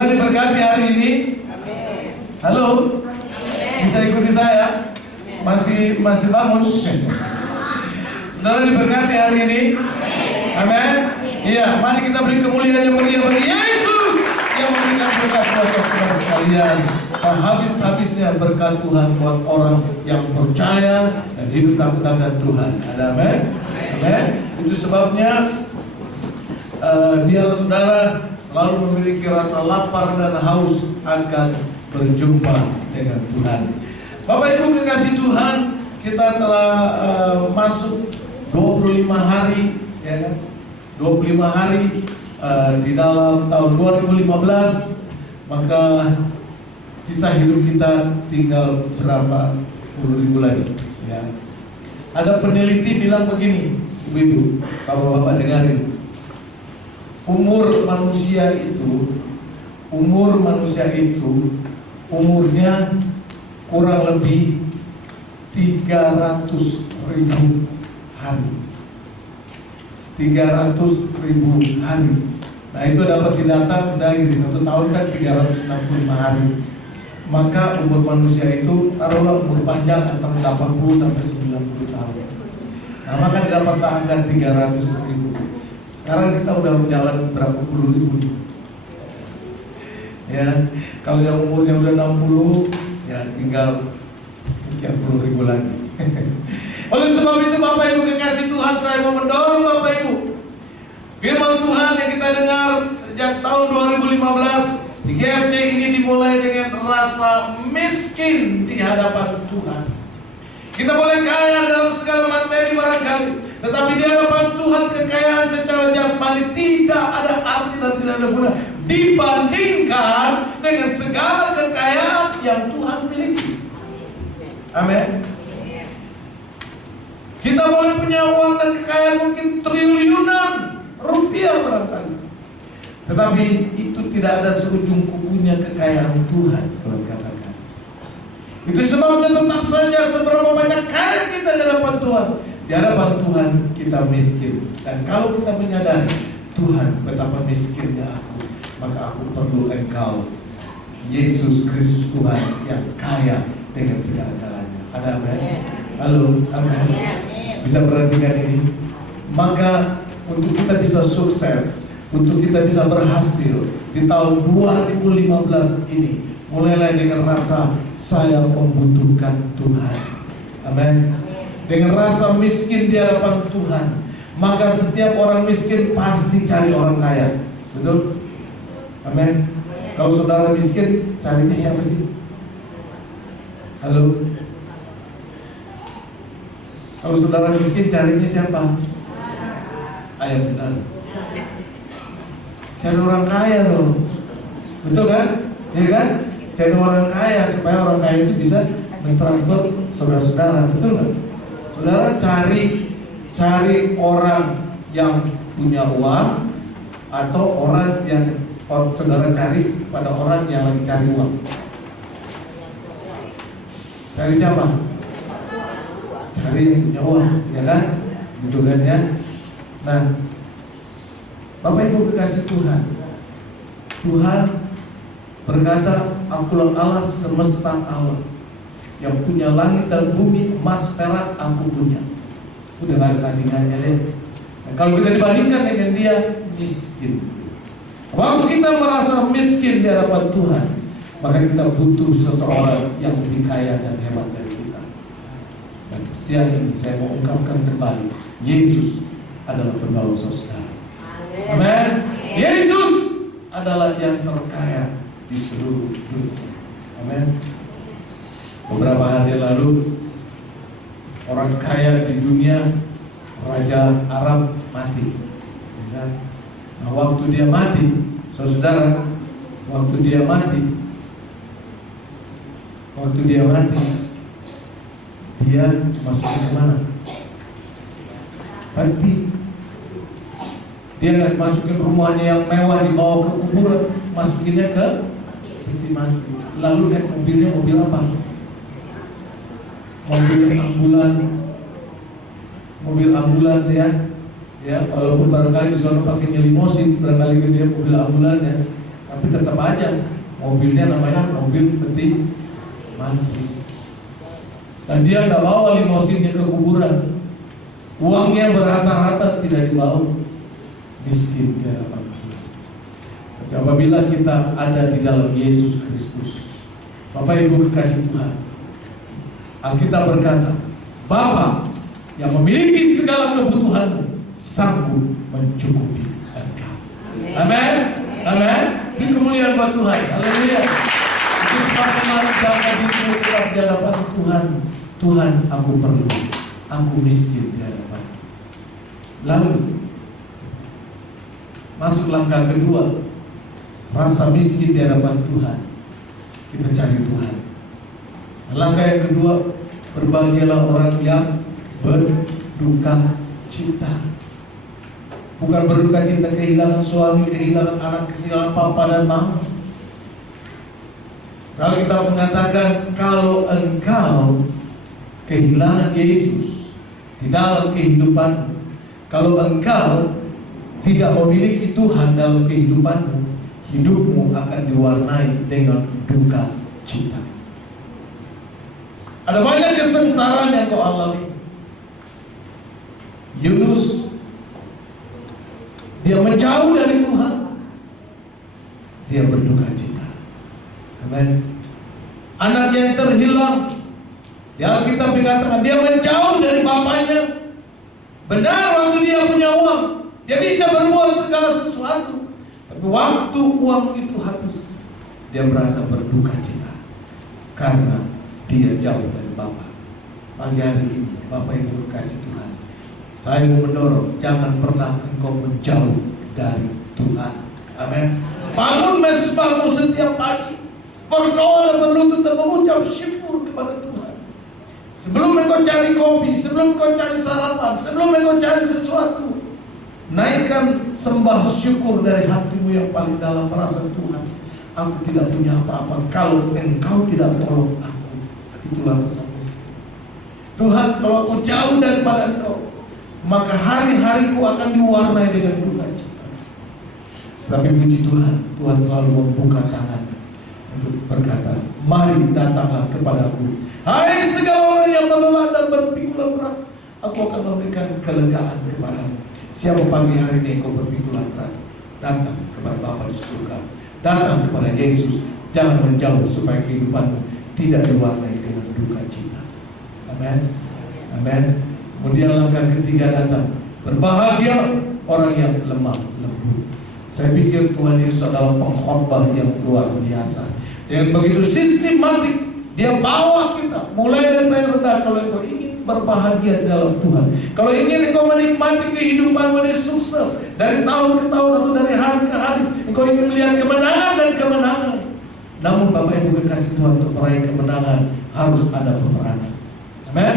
Diberkati hari ini. Halo, bisa ikuti saya? Masih bangun? Saudara diberkati hari ini. Amin. Iya, mari kita beri kemuliaan yang mulia bagi Yesus yang memberikan berkat buat saudara sekalian. Dan habis-habisnya berkat Tuhan buat orang yang percaya dan hidup takut akan Tuhan. Ada amin? Amin. Itu sebabnya biar saudara selalu memiliki rasa lapar dan haus akan berjumpa dengan Tuhan. Bapak Ibu kekasih Tuhan, kita telah masuk 25 hari, ya kan? 25 hari di dalam tahun 2015, maka sisa hidup kita tinggal berapa puluh ribu lagi. Ya. Ada peneliti bilang begini, Ibu-ibu, Bapak-bapak dengarin. Umur manusia itu umurnya kurang lebih 300.000 hari. 300.000 hari. Nah itu dapat didatang misalnya di 1 tahun kan 365 hari. Maka umur manusia itu taruhlah umur panjang antara 80 sampai 90 tahun. Nah maka dapat angka 300.000. Sekarang kita udah berjalan berapa puluh ribu. Ya, kalau yang umurnya udah 60, ya tinggal sekian puluh ribu lagi. Oleh sebab itu Bapak Ibu kekasih Tuhan, saya mau mendorong Bapak Ibu. Firman Tuhan yang kita dengar sejak tahun 2015 di GFC ini dimulai dengan rasa miskin di hadapan Tuhan. Kita boleh kaya dalam segala materi barangkali, tetapi di hadapan Tuhan kekayaan secara jasmani tidak ada arti dan tidak ada guna dibandingkan dengan segala kekayaan yang Tuhan miliki. Amin. Kita boleh punya uang dan kekayaan mungkin triliunan rupiah barangkali, tetapi itu tidak ada seujung kukunya kekayaan Tuhan. Kalau katakan itu sebabnya tetap saja seberapa banyak kaya kita di hadapan Tuhan, di hadapan Tuhan kita miskin. Dan kalau kita menyadari Tuhan betapa miskinnya aku, maka aku perlu Engkau, Yesus Kristus Tuhan yang kaya dengan segala-galanya. Ada amin? Halo, amin. Bisa perhatikan ini. Maka untuk kita bisa sukses, untuk kita bisa berhasil di tahun 2015 ini, mulailah dengan rasa saya membutuhkan Tuhan. Amin. Dengan rasa miskin di hadapan Tuhan, maka setiap orang miskin pasti cari orang kaya. Betul? Amin. Kalau saudara miskin, carinya siapa sih? Halo. Kalau saudara miskin, carinya siapa? Ayo benar. Cari orang kaya loh. Betul kan? Ya kan? Cari orang kaya supaya orang kaya itu bisa mentransfer saudara-saudara. Betul kan? Saudara cari orang yang punya uang, atau orang yang saudara cari pada orang yang lagi cari uang? Cari siapa? Cari yang punya uang, ya kan? Gitu kan ya. Nah, Bapak Ibu kekasih Tuhan, Tuhan berkata, akulah Allah semesta Allah yang punya langit dan bumi, emas perak aku punya. Udah gak ada tandingannya deh. Nah, kalau kita dibandingkan dengan dia, miskin. Waktu kita merasa miskin di hadapan Tuhan, maka kita butuh seseorang yang lebih kaya dan hebat dari kita. Dan siang ini saya mau ungkapkan kembali, Yesus adalah penolong saudara. Amin. Yesus adalah yang terkaya di seluruh dunia. Amin. Beberapa hari lalu, orang kaya di dunia, Raja Arab mati. Nah, waktu dia mati, saudara, waktu dia mati, dia masukin ke mana? Peti. Dia nggak masukin rumahnya yang mewah dibawa ke kuburan, masukinnya ke peti mati. Lalu naik mobilnya, mobil apa? Mobil ambulans ya, walaupun barangkali di sana pakainya limosin, barangkali dia mobil ambulans ya, Tapi tetap aja mobilnya namanya mobil peti mati. Dan dia nggak bawa limosinnya ke kuburan. Uangnya berrata-rata tidak dibawa. Miskin di hadapan Tuhan. Tapi apabila kita ada di dalam Yesus Kristus, Bapak Ibu kekasih Tuhan, Alkitab berkata, Bapa yang memiliki segala kebutuhan sanggup mencukupi engkau. Amin. Amin. Ini kemuliaan buat Tuhan. Haleluya. Itu sebabnya jangan diucap di hadapan Tuhan. Tuhan, aku perlu. Aku miskin di hadapan. Lalu masuk langkah kedua, rasa miskin di hadapan Tuhan. Kita cari Tuhan. Langkah yang kedua, berbahagialah orang yang berduka cita. Bukan berduka cita kehilangan suami, kehilangan anak, kehilangan papa dan mama. Kalau kita mengatakan kalau engkau kehilangan Yesus di dalam kehidupan, kalau engkau tidak memiliki Tuhan dalam kehidupanmu, hidupmu akan diwarnai dengan duka cita. Ada banyak kesengsaraan yang kau alami. Yunus, dia menjauh dari Tuhan, dia berduka cita. Amin. Anak yang terhilang, di Alkitab dikatakan dia menjauh dari bapaknya. Benar, waktu dia punya uang, dia bisa berbuat segala sesuatu. Tapi waktu uang itu habis, dia merasa berduka cita karena dia jauh dari Bapa. Pagi hari ini, Bapak Ibu kasih Tuhan, saya mau mendorong, jangan pernah engkau menjauh dari Tuhan. Amin. Bangun mesbahmu setiap pagi, berdoa dan berlutut dan mengucap syukur kepada Tuhan. Sebelum engkau cari kopi, sebelum engkau cari sarapan, sebelum engkau cari sesuatu, naikkan sembah syukur dari hatimu yang paling dalam. Merasa Tuhan, aku tidak punya apa-apa kalau engkau tidak tolong aku. Itulah rasa miskin. Tuhan, kalau aku jauh daripada engkau, maka hari-hariku akan diwarnai dengan duka cita. Tapi puji Tuhan, Tuhan selalu membuka tangan untuk berkata, mari datanglah kepadaku, hai segala orang yang lelah dan berpikul berat, aku akan memberikan kelegaan kepadamu. Siapa pagi hari ini kau berpikul berat, datang kepada Bapa di surga, datang kepada Yesus. Jangan menjauh supaya kehidupanmu tidak diwarnai dengan duka cita. Amin. Amin. Kemudian langkah ketiga datang, berbahagia orang yang lemah lembut. Saya pikir Tuhan Yesus adalah pengkhotbah yang luar biasa. Dengan begitu sistematik, dia bawa kita mulai dari yang rendah. Kalau engkau ingin berbahagia di dalam Tuhan, kalau ingin engkau menikmati kehidupanmu ini sukses dari tahun ke tahun atau dari hari ke hari, engkau ingin melihat kemenangan dan kemenangan. Namun Bapak Ibu kekasih Tuhan, untuk meraih kemenangan harus ada peperangan. Amin.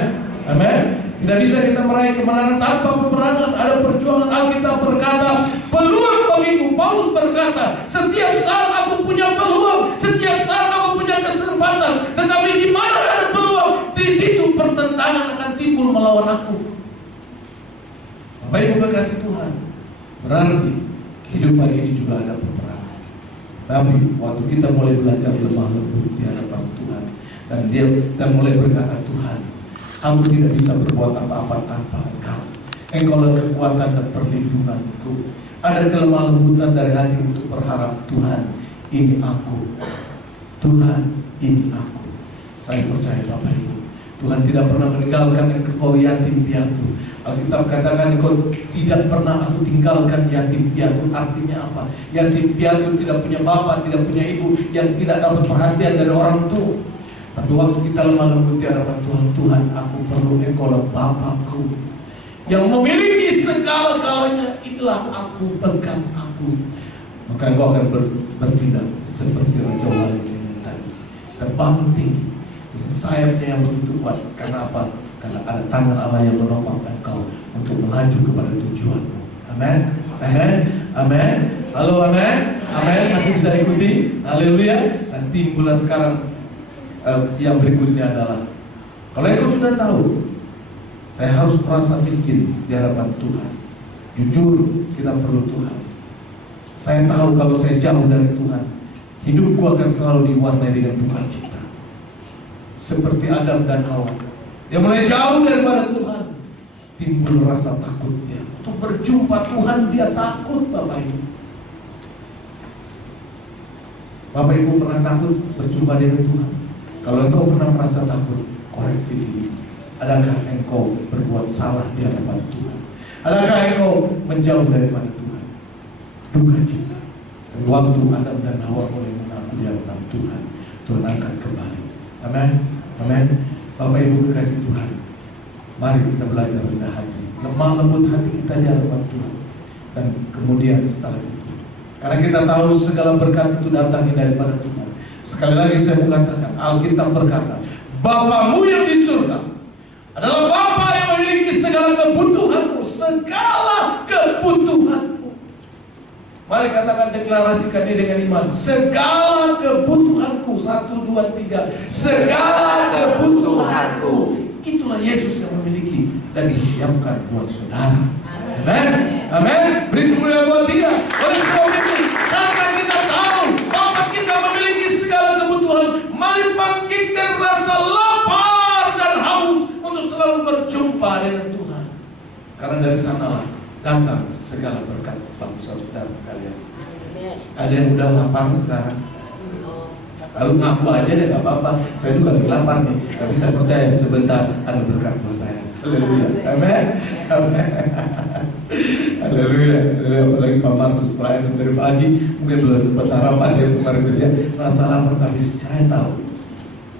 Amin. Tidak bisa kita meraih kemenangan tanpa peperangan. Ada perjuangan. Alkitab berkata, peluang bagiku. Paulus berkata, setiap saat aku punya peluang, setiap saat aku punya kesempatan. Tetapi di mana ada peluang, di situ pertentangan akan timbul melawan aku. Bapak Ibu kekasih Tuhan, berarti kehidupan ini juga ada peperangan. Tapi waktu kita mulai belajar lemah lembut di hadapan Tuhan, dan mulai berkata, Tuhan, aku tidak bisa berbuat apa-apa tanpa Engkau. Engkaulah kekuatan dan perlindunganku. Ada kelemah lembutan dari hati untuk berharap, Tuhan, ini aku. Tuhan, ini aku. Saya percaya Bapak Ibu, Tuhan tidak pernah meninggalkan engkau yatim piatu. Alkitab katakan, engkau tidak pernah aku tinggalkan yatim piatu. Artinya apa? Yatim piatu tidak punya bapak, tidak punya ibu, yang tidak dapat perhatian dari orang tua. Tapi waktu kita lemah lembut di hadapan Tuhan, Tuhan, aku perlu Engkaulah Bapakku yang memiliki segala-galanya. Inilah aku, pegang aku. Maka Engkau akan bertindak seperti Raja Walid ini tadi, terbang tinggi dengan sayapnya yang begitu kuat. Karena apa? Karena ada tangan Allah yang menopang engkau untuk melaju kepada tujuanmu. Amin. Amin. Amin. Halo, amin. Amin. Masih bisa ikuti? Haleluya. Dan timbullah sekarang yang berikutnya adalah, kalau engkau sudah tahu saya harus merasa miskin di hadapan Tuhan, jujur kita perlu Tuhan. Saya tahu kalau saya jauh dari Tuhan, Hidupku akan selalu diwarnai dengan sukacita. Seperti Adam dan Hawa yang mulai jauh daripada Tuhan, timbul rasa takutnya. Untuk berjumpa Tuhan dia takut, Bapak Ibu. Bapak Ibu pernah takut berjumpa dengan Tuhan? Kalau engkau pernah merasa takut, koreksi diri. Adakah engkau berbuat salah di hadapan Tuhan? Adakah engkau menjauh daripada Tuhan? Duka cita. Dan waktu Adam dan Hawa mulai mengaku di hadapan Tuhan, Tuhan angkat kembali. Amin. Amin. Bapak Ibu kekasih Tuhan, mari kita belajar rendah hati, lemah lembut hati kita di hadapan Tuhan. Dan kemudian setelah itu, karena kita tahu segala berkat itu datangnya daripada Tuhan. Sekali lagi saya mengatakan, Alkitab berkata, Bapamu yang di surga adalah Bapa yang memiliki segala kebutuhanmu, segala kebutuhanmu. Mari katakan, deklarasikan ini dengan iman. Segala kebutuhanku, 1, 2, 3. Segala kebutuhanku. Itulah Yesus yang memiliki dan disiapkan buat saudara. Amin. Amin. Beri kemuliaan buat Dia. Oleh sebab itu, karena kita tahu bahwa kita memiliki segala kebutuhan, mari bangkitkan rasa lapar dan haus untuk selalu berjumpa dengan Tuhan. Karena dari sanalah datang segala berkat bangsa saudara sekalian. Ada yang udah lapar sekarang? Lalu ngaku aja deh, gak apa-apa. Saya juga lagi lapar nih, tapi saya percaya sebentar ada berkat buat saya. Haleluya. Amin. Amin. Haleluya. Apalagi Pak Markus pelayan dari pagi, mungkin belum sempat sarapan dia kemarin ya. Rasa lapar, tapi saya tahu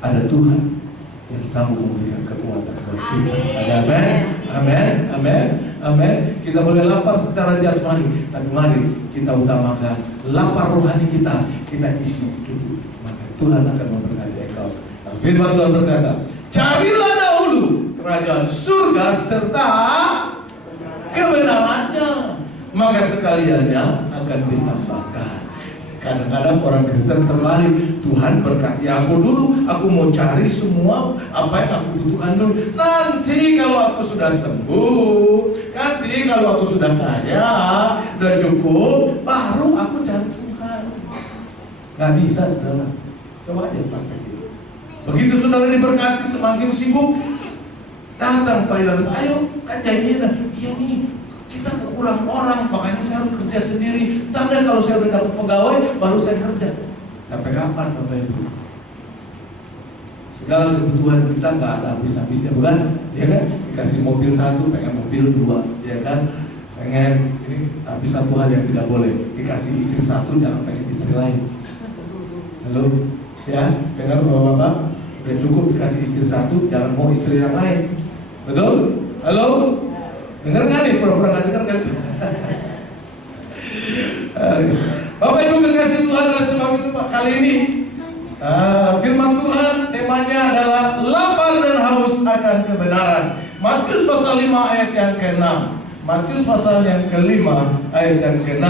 ada Tuhan yang sanggup memberikan kekuatan buat kita. Ada amin. Amin. Amin. Amin. Kita boleh lapar secara jasmani, tapi mari kita utamakan lapar rohani kita isi dulu. Maka Tuhan akan memberkati engkau. Firman Tuhan berkata, carilah dahulu kerajaan surga serta kebenarannya, maka sekaliannya akan ditambahkan. Kadang-kadang orang Kristen terbalik, Tuhan berkati aku dulu, aku mau cari semua apa yang aku butuhkan dulu. Nanti kalau aku sudah sembuh, nanti kalau aku sudah kaya, sudah cukup, baru aku cari Tuhan. Gak bisa, saudara. Coba aja pakai itu. Begitu saudara diberkati, semakin sibuk, datang Pak Yohanes, ayo kan janjian, iya nih kita kurang orang, makanya saya harus kerja sendiri. Tanda kalau saya udah dapat pegawai, baru saya kerja. Sampai kapan Bapak Ibu? Segala kebutuhan kita nggak ada habis-habisnya, bukan? Ya kan? Dikasih mobil 1, pengen mobil 2, ya kan? Pengen ini, tapi satu hal yang tidak boleh, dikasih istri 1, jangan pengen istri lain. Halo, ya, dengar Bapak-bapak? Udah cukup dikasih istri 1, jangan mau istri yang lain. Betul? Halo? Dengar nggak nih? Pura-pura nggak dengar kan? Bapak Ibu kekasih Tuhan, oleh sebab itu Pak, kali ini firman Tuhan temanya adalah lapar dan haus akan kebenaran. Matius pasal 5 ayat yang ke-6. Matius pasal yang ke-5 ayat yang ke-6.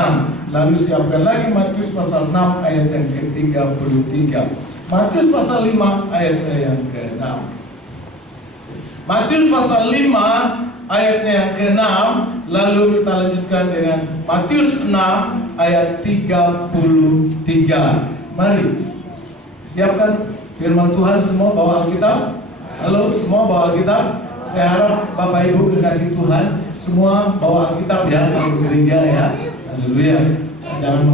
Lalu siapkan lagi Matius pasal 6 ayat yang ke-33. Matius pasal 5 ayat yang ke-6. Matius pasal 5 ayatnya yang ke-6, lalu kita lanjutkan dengan Matius 6 ayat 33. Mari siapkan firman Tuhan, semua bawa Alkitab. Halo, semua bawa Alkitab. Saya harap Bapak Ibu kekasih Tuhan semua bawa Alkitab ya, kalau gereja ya. Haleluya. Jangan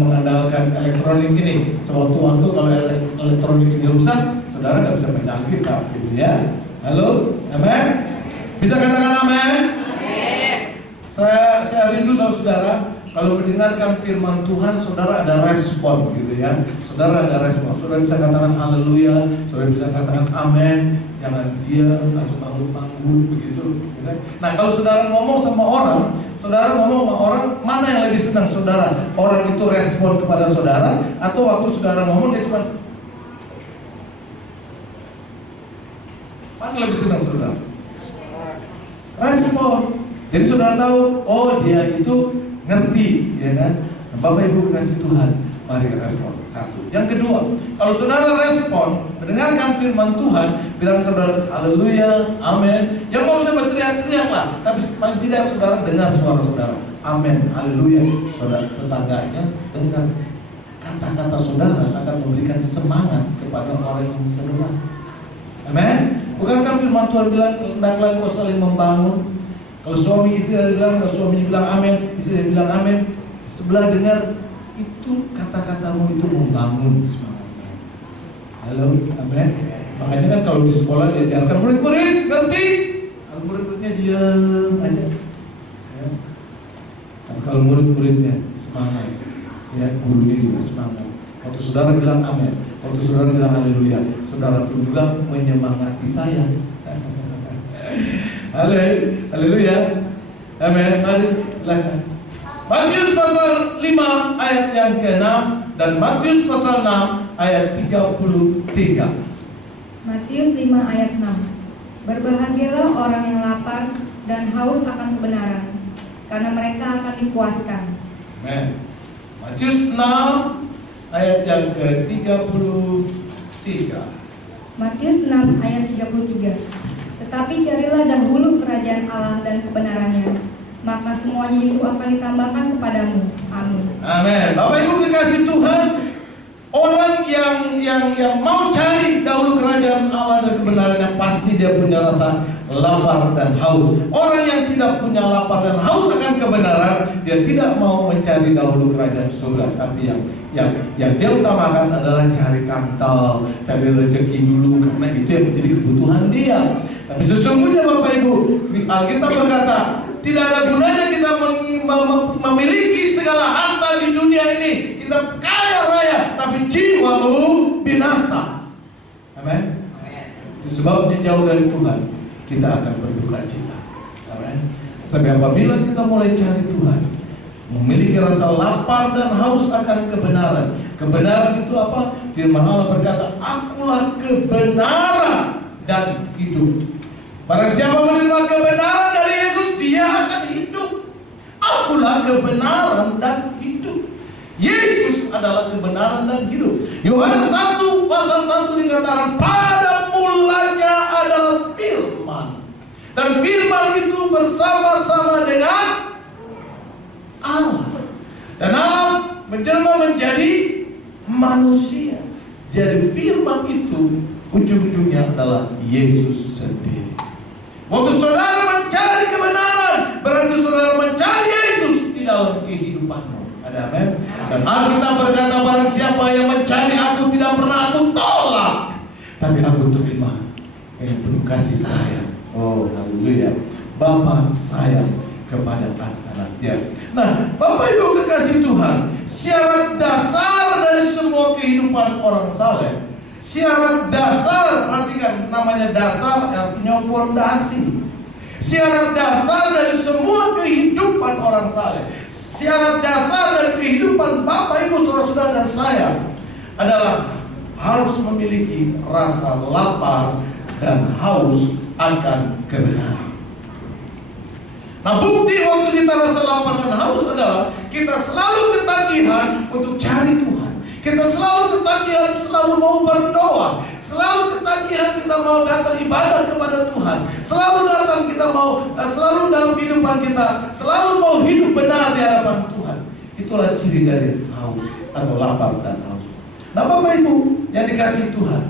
mengandalkan elektronik ini. Sewaktu-waktu kalau elektronik ini rusak, saudara nggak bisa baca Alkitab gitu ya. Halo, amin. Bisa katakan amin? Saya rindu saudara, kalau mendengarkan firman Tuhan, saudara ada respon gitu ya. Saudara ada respon. Saudara bisa katakan haleluya, saudara bisa katakan amin. Jangan diam, langsung manggut-manggut begitu. Ya. Nah, kalau saudara ngomong sama orang, mana yang lebih senang saudara? Orang itu respon kepada saudara, atau waktu saudara ngomong dia cuma mana lebih senang saudara? Respon. Jadi saudara tahu, oh dia itu ngerti, ya kan? Nah, Bapak Ibu kasih Tuhan, mari respon. Satu. Yang kedua, kalau saudara respon, mendengarkan firman Tuhan, bilang saudara haleluya, amin. Yang mau saya berteriak-teriak lah, tapi paling tidak saudara dengar suara saudara. Amin, haleluya. Saudara tetangganya dengar. kata-kata saudara akan memberikan semangat kepada orang yang sebelah. Amin. Bukankah firman Tuhan bilang, hendaklah kau saling membangun. Kalau suami istri bilang, kalau suami bilang amin, istri bilang amin, sebelah dengar, itu kata-katamu itu membangun semangatnya. Halo, amin. Makanya kan kalau di sekolah diajarkan murid-murid ganti, kalau murid-muridnya diam aja. Ya. Kalau murid-muridnya semangat, ya gurunya juga semangat. Waktu saudara bilang amin, waktu saudara bilang haleluya, saudara pun juga menyemangati saya. Haleluya, amin. Mari silakan. Matius pasal 5 ayat yang ke-6 dan Matius pasal 6 ayat 33. Matius 5 ayat 6. Berbahagialah orang yang lapar dan haus akan kebenaran, karena mereka akan dipuaskan. Amin. Matius 6 ayat yang ke-33. Matius 6 ayat 33. Tetapi carilah dahulu kerajaan Allah dan kebenarannya, maka semuanya itu akan ditambahkan kepadamu. Amin. Amin. Bapak Ibu kekasih Tuhan, orang yang mau cari dahulu kerajaan Allah dan kebenarannya, pasti dia punya rasa lapar dan haus. Orang yang tidak punya lapar dan haus akan kebenaran, dia tidak mau mencari dahulu kerajaan surga, tapi yang dia utamakan adalah cari kantor, cari rezeki dulu, karena itu yang menjadi kebutuhan dia. Tapi sesungguhnya Bapak Ibu, Alkitab berkata, tidak ada gunanya kita memiliki segala harta di dunia ini, kita kaya raya, tapi jiwamu binasa. Amin. Itu sebabnya jauh dari Tuhan kita akan berduka cita. Amin. Tapi apabila kita mulai cari Tuhan, memiliki rasa lapar dan haus akan kebenaran. Kebenaran itu apa? Firman Allah berkata, akulah kebenaran dan hidup. Barang siapa menerima kebenaran dari Yesus, dia akan hidup. Akulah kebenaran dan hidup. Yesus adalah kebenaran dan hidup. Yohanes 1 pasal 1 dikatakan, pada mulanya adalah firman, dan firman itu bersama-sama dengan Allah, dan Allah menjelma menjadi manusia. Jadi firman itu ujung-ujungnya adalah Yesus sendiri. Waktu saudara mencari kebenaran, berarti saudara mencari Yesus di dalam kehidupanmu. Ada amin? Dan Alkitab berkata, barang siapa yang mencari aku, tidak pernah aku tolak, tapi aku terima yang penuh kasih sayang. Oh haleluya. Bapa sayang kepada anak-anaknya. Nah, Bapak Ibu kekasih Tuhan, syarat dasar dari semua kehidupan orang saleh, syarat dasar, perhatikan namanya dasar, artinya fondasi. Syarat dasar dari semua kehidupan orang saleh, syarat dasar dari kehidupan Bapak Ibu saudara-saudara dan saya adalah harus memiliki rasa lapar dan haus akan kebenaran. Nah, bukti waktu kita rasa lapar dan haus adalah kita selalu ketagihan untuk cari Tuhan. Kita selalu ketagihan, selalu mau berdoa, selalu ketagihan kita mau datang ibadah kepada Tuhan, selalu datang kita mau, selalu dalam kehidupan kita selalu mau hidup benar di hadapan Tuhan. Itulah ciri dari haus atau lapar dan haus. Nah, Bapak Ibu yang dikasih Tuhan,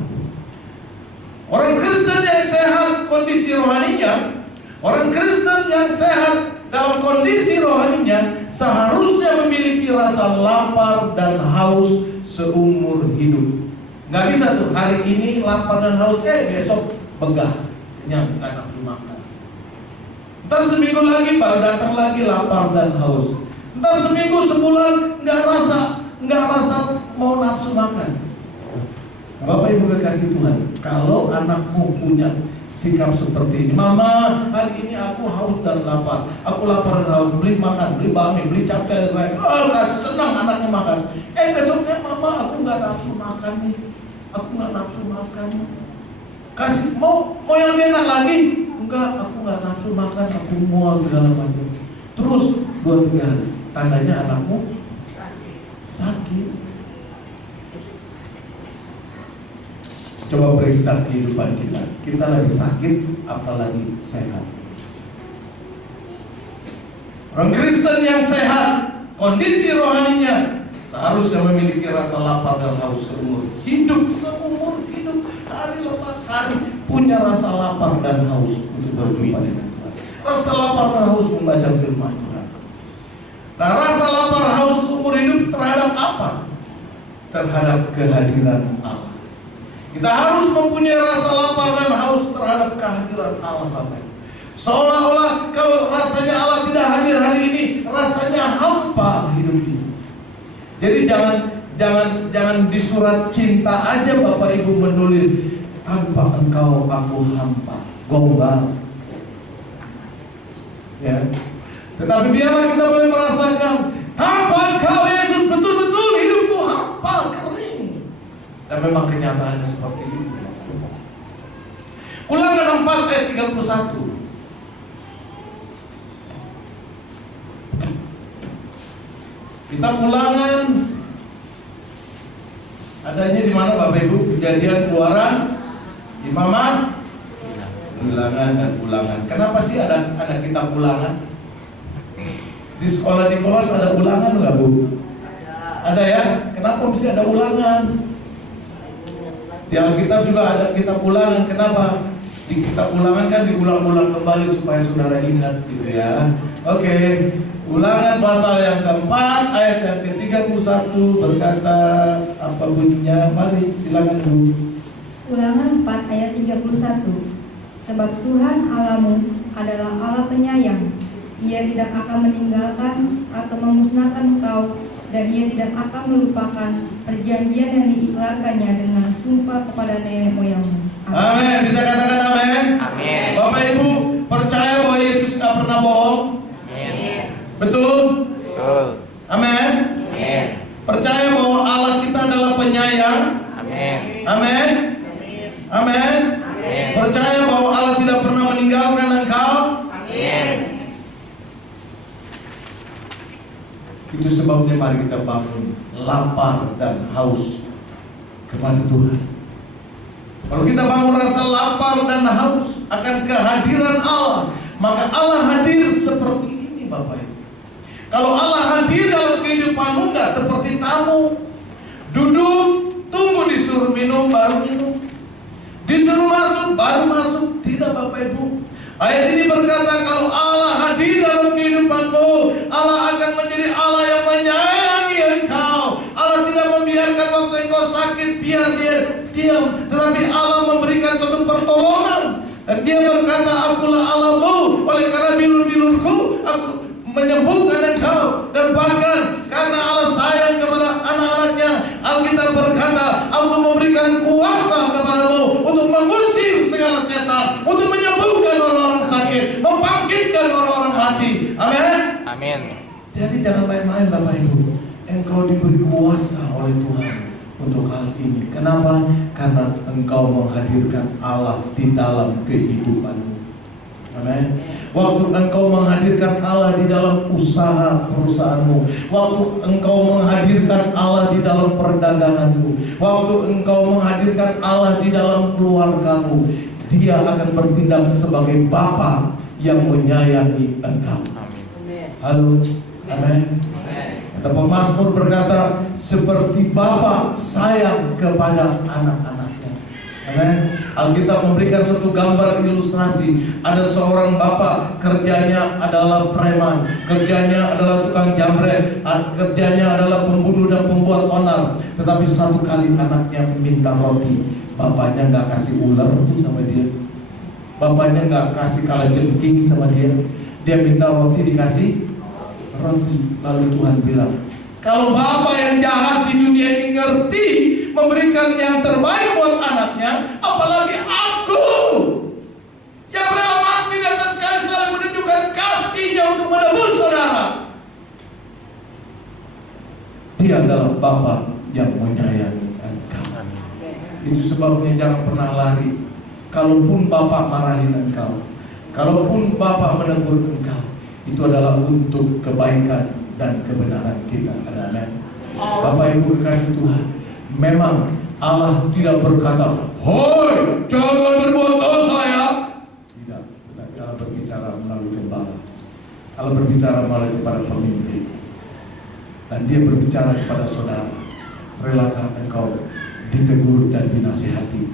orang Kristen yang sehat kondisi rohaninya, orang Kristen yang sehat dalam kondisi rohaninya seharusnya memiliki rasa lapar dan haus seumur hidup. Nggak bisa tuh hari ini lapar dan haus, besok begah, kenyang, nggak nafsu makan. Ntar seminggu lagi baru datang lagi lapar dan haus. Ntar seminggu sebulan nggak rasa mau nafsu makan. Bapak Ibu kekasih Tuhan, kalau anakmu punya sikap seperti ini, mama hari ini aku haus dan lapar, aku lapar dan haus, beli makan, beli bakmi, beli capcay dan lain, kasih senang anaknya makan. Besoknya mama aku nggak nafsu makan nih, aku nggak nafsu makan. Kasih mau yang lebih enak lagi, enggak, aku nggak nafsu makan, aku mual segala macam. Terus 2-3 hari, tandanya anakmu sakit. Coba periksa kehidupan kita. Kita lagi sakit, apalagi sehat. Orang Kristen yang sehat, kondisi rohaninya seharusnya memiliki rasa lapar dan haus seumur hidup, hari lepas hari punya rasa lapar dan haus untuk berjumpa dengan Tuhan. Rasa lapar dan haus membaca firman Tuhan. Nah, rasa lapar haus seumur hidup terhadap apa? Terhadap kehadiran Allah. Kita harus mempunyai rasa lapar dan haus terhadap kehadiran Allah, Bapak. Seolah-olah kalau rasanya Allah tidak hadir hari ini, rasanya hampa hidup ini. Jadi jangan di surat cinta aja Bapak Ibu menulis tanpa engkau aku hampa, gombal. Ya. Tetapi biarlah kita boleh merasakan tanpa engkau Yesus betul-betul hidupku hampa, kering. Dan memang kenyataannya seperti itu. Ulangan 4 ayat 31. Kita Ulangan adanya di mana Bapak Ibu? Kejadian, Keluaran, Imamat, Ulangan dan Ulangan. Kenapa sih ada kitab Ulangan? Di sekolah di Polos ada Ulangan nggak, Bu? Ada ya? Kenapa mesti ada Ulangan? Di Alkitab juga ada kitab Ulangan. Kenapa? Di kitab Ulangan kan diulang-ulang kembali supaya saudara ingat gitu ya. Oke. Ulangan pasal yang keempat ayat yang ke-31 berkata apa bunyinya? Mari silakan Bu. Ulangan 4 ayat 31. Sebab Tuhan Allahmu adalah Allah penyayang. Ia tidak akan meninggalkan atau memusnahkan engkau, dan Ia tidak akan melupakan perjanjian yang diikrarkannya dengan sumpah kepada nenek moyangmu. Amin. Bisa katakan amin? Amin. Bapak Ibu percaya bahwa Yesus tidak pernah bohong? Amin. Betul? Betul. Amin. Amin. Percaya bahwa Allah kita adalah penyayang? Amin. Amin. Amin. Percaya bahwa Allah tidak pernah meninggalkan engkau? Amin. Itu sebabnya mari kita bangun lapar dan haus kepada Tuhan. Kalau kita bangun rasa lapar dan haus akan kehadiran Allah, maka Allah hadir seperti ini, Bapak Ibu. Kalau Allah hadir dalam kehidupanmu, nggak seperti tamu, duduk, tunggu disuruh minum baru minum, disuruh masuk baru masuk. Tidak, Bapak Ibu. Ayat ini berkata kalau Allah hadir dalam kehidupanmu, Allah akan menjadi Allah yang menyayangi engkau. Allah tidak membiarkan waktu engkau sakit biar Dia diam, tetapi Allah memberikan suatu pertolongan. Dan Dia berkata, akulah Allahmu, oleh karena bilur-bilurku aku menyembuhkan engkau. Dan bahkan karena Allah sayang kepada anak-anaknya, Alkitab berkata, aku memberikan kuasa kepadamu untuk mengusir segala setan, untuk menyembuhkan orang-orang sakit, membangkitkan orang-orang mati. Amin. Amin. Jadi jangan main-main Bapak Ibu. Engkau diberi kuasa oleh Tuhan untuk hal ini. Kenapa? Karena engkau menghadirkan Allah di dalam kehidupanmu. Amin. Waktu engkau menghadirkan Allah di dalam usaha perusahaanmu, waktu engkau menghadirkan Allah di dalam perdaganganmu, waktu engkau menghadirkan Allah di dalam keluargamu, Dia akan bertindak sebagai Bapa yang menyayangi engkau. Halo. Amin. Kata pemazmur berkata, seperti Bapa sayang kepada anak-anaknya. Amin. Alkitab memberikan satu gambar ilustrasi. Ada seorang bapak, kerjanya adalah preman, kerjanya adalah tukang jambret, kerjanya adalah pembunuh dan pembuat onar. Tetapi satu kali anaknya minta roti, bapaknya nggak kasih ular tuh sama dia, bapaknya nggak kasih kalajengking sama dia. Dia minta roti, dikasih roti. Lalu Tuhan bilang, kalau bapak yang jahat di dunia ini ngerti memberikan yang terbaik buat anaknya, apalagi aku yang rela mati di atas kayu salib menunjukkan kasihnya untuk menebus saudara. Dia adalah Bapa yang menyayangi engkau. Itu sebabnya jangan pernah lari. Kalaupun Bapa marahin engkau, kalaupun Bapa menegur engkau, itu adalah untuk kebaikan dan kebenaran kita. Amin. Bapak Ibu kekasih Tuhan, memang Allah tidak berkata, "Hoi, jangan berbuat dosa ya." Tidak, tetapi Allah berbicara melalui gembala. Allah berbicara melalui para pemimpin. Dan dia berbicara kepada saudara, relakah engkau ditegur dan dinasihati?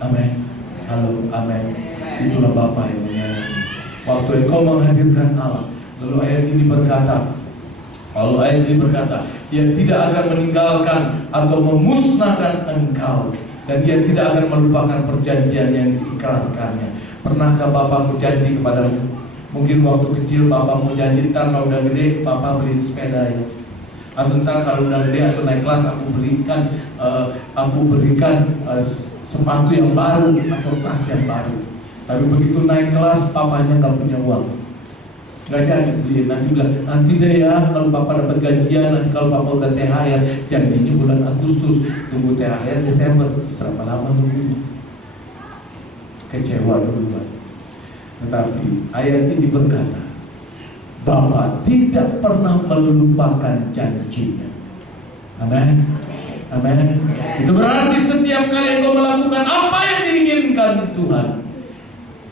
Amin. Halo, amin. Itulah Bapa yang menyayangi. Waktu engkau menghadirkan Allah, lalu ayat ini berkata, Dia tidak akan meninggalkan atau memusnahkan engkau, dan Dia tidak akan melupakan perjanjian yang diikrarkannya. Pernahkah Bapak berjanji kepadamu? Mungkin waktu kecil Bapak mau janji, ntar kalau udah gede Bapak beli sepeda ya, atau ntar kalau udah gede atau naik kelas aku berikan sepatu yang baru atau tas yang baru. Tapi begitu naik kelas, papanya nggak punya uang, nggak jadi beli. Nanti bilang, nanti deh ya kalau Bapak dapat gajian, nanti kalau Bapak udah THR, janjinya bulan Agustus, tunggu THR Desember. Berapa lama nunggunya? Kecewa duluan. Tetapi ayat ini berkata, Bapa tidak pernah melupakan janjinya. Amin. Amin. Itu berarti setiap kali engkau melakukan apa yang diinginkan Tuhan,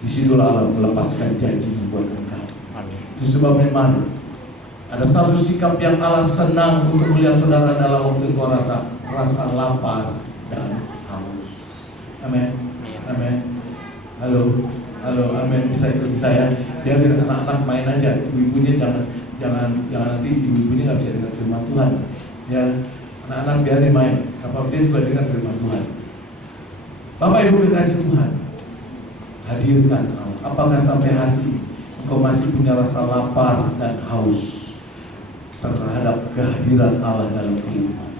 di situlah Allah melepaskan janjinya buat engkau. Itu sebabnya mari, ada satu sikap yang Allah senang untuk melihat saudara dalam waktu engkau rasa lapar dan haus. Amin. Amin. Halo, amin. Bisa ikuti saya. Biarin anak-anak main aja, ibu-ibunya jangan nanti ibu-ibunya nggak bisa dengar firman Tuhan. Ya, anak-anak biarin main. Apa dia juga dengar firman Tuhan. Bapak Ibu dikasih Tuhan, hadirkan Allah. Apakah sampai hari ini engkau masih punya rasa lapar dan haus terhadap kehadiran Allah dalam kehidupan?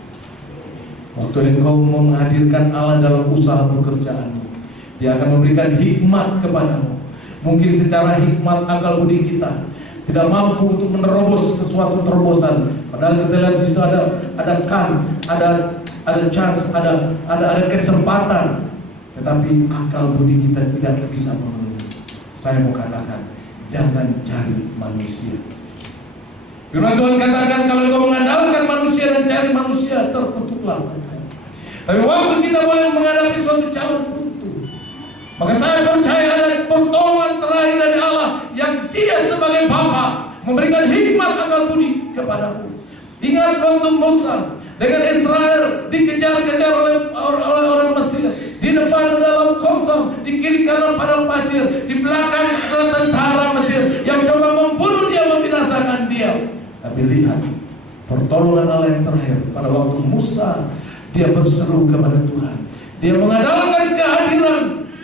Waktu engkau menghadirkan Allah dalam usaha pekerjaanmu, Dia akan memberikan hikmat kepadamu. Mungkin secara hikmat akal budi kita tidak mampu untuk menerobos sesuatu terobosan. Padahal kita lihat di situ ada kans, ada chance, ada kesempatan. Tetapi akal budi kita tidak bisa memenuhi. Saya mau katakan, jangan cari manusia. Firman Tuhan katakan, kalau engkau mengandalkan manusia dan cari manusia, terkutuklah engkau. Tapi waktu kita boleh menghadapi suatu calon buntu, maka saya percaya ada pertolongan terakhir dari Allah yang Dia sebagai Bapa memberikan hikmat akal budi kepadamu. Ingat waktu Musa dengan Israel dikejar-kejar oleh orang Mesir, di depan ada laut Kosong, di kiri kanan padang pasir, di belakang tentara Mesir yang coba membunuh dia, membinasakan dia. Tapi lihat pertolongan Allah yang terakhir pada waktu Musa dia berseru kepada Tuhan, dia mengandalkan kehadiran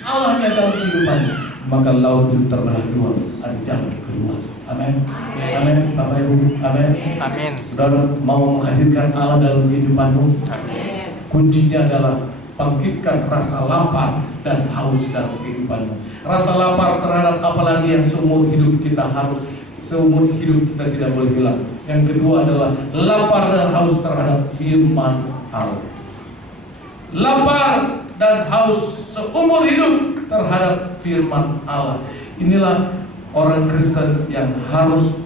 Allahnya dalam kehidupannya, maka laut itu terbelah dua, ada jalan keluar. Amin. Amin. Bapak Ibu, amin. Amin. Saudara mau menghadirkan Allah dalam kehidupanmu? Amin. Kuncinya adalah bangkitkan rasa lapar dan haus dalam kehidupanmu. Rasa lapar terhadap apalagi yang seumur hidup kita tidak boleh hilang. Yang kedua adalah lapar dan haus terhadap firman Allah. Lapar dan haus seumur hidup terhadap firman Allah. Inilah orang Kristen yang harus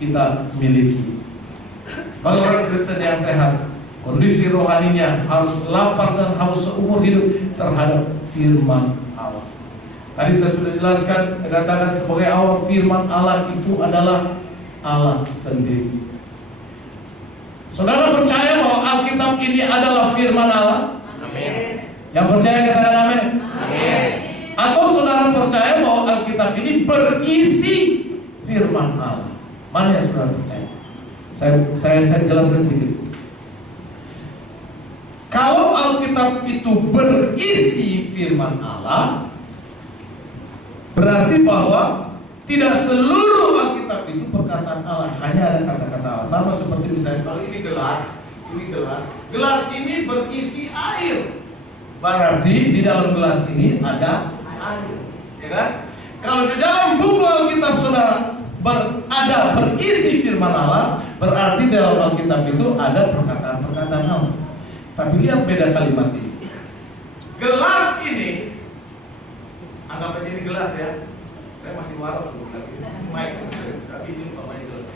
kita miliki. Sebagai orang Kristen yang sehat, kondisi rohaninya harus lapar dan haus seumur hidup terhadap firman Allah. Tadi saya sudah jelaskan, dikatakan sebagai awal firman Allah itu adalah Allah sendiri. Saudara percaya bahwa Alkitab ini adalah firman Allah? Amin. Yang percaya katakan amin. Amin. Atau saudara percaya bahwa Alkitab ini berisi firman Allah? Mana yang saudara percaya? Saya jelaskan sedikit. Kalau Alkitab itu berisi firman Allah, berarti bahwa tidak seluruh Alkitab itu perkataan Allah, hanya ada kata-kata Allah. Sama seperti misalnya kalau ini gelas ini berisi air, berarti di dalam gelas ini ada air, ya kan? Kalau di dalam buku Alkitab saudara berisi firman Allah, berarti dalam Alkitab itu ada perkataan-perkataan Allah. Tapi lihat beda kalimat ini. Gelas ini, anggap aja ini gelas ya. Saya masih waras sebelum tapi ini bapaknya gelas.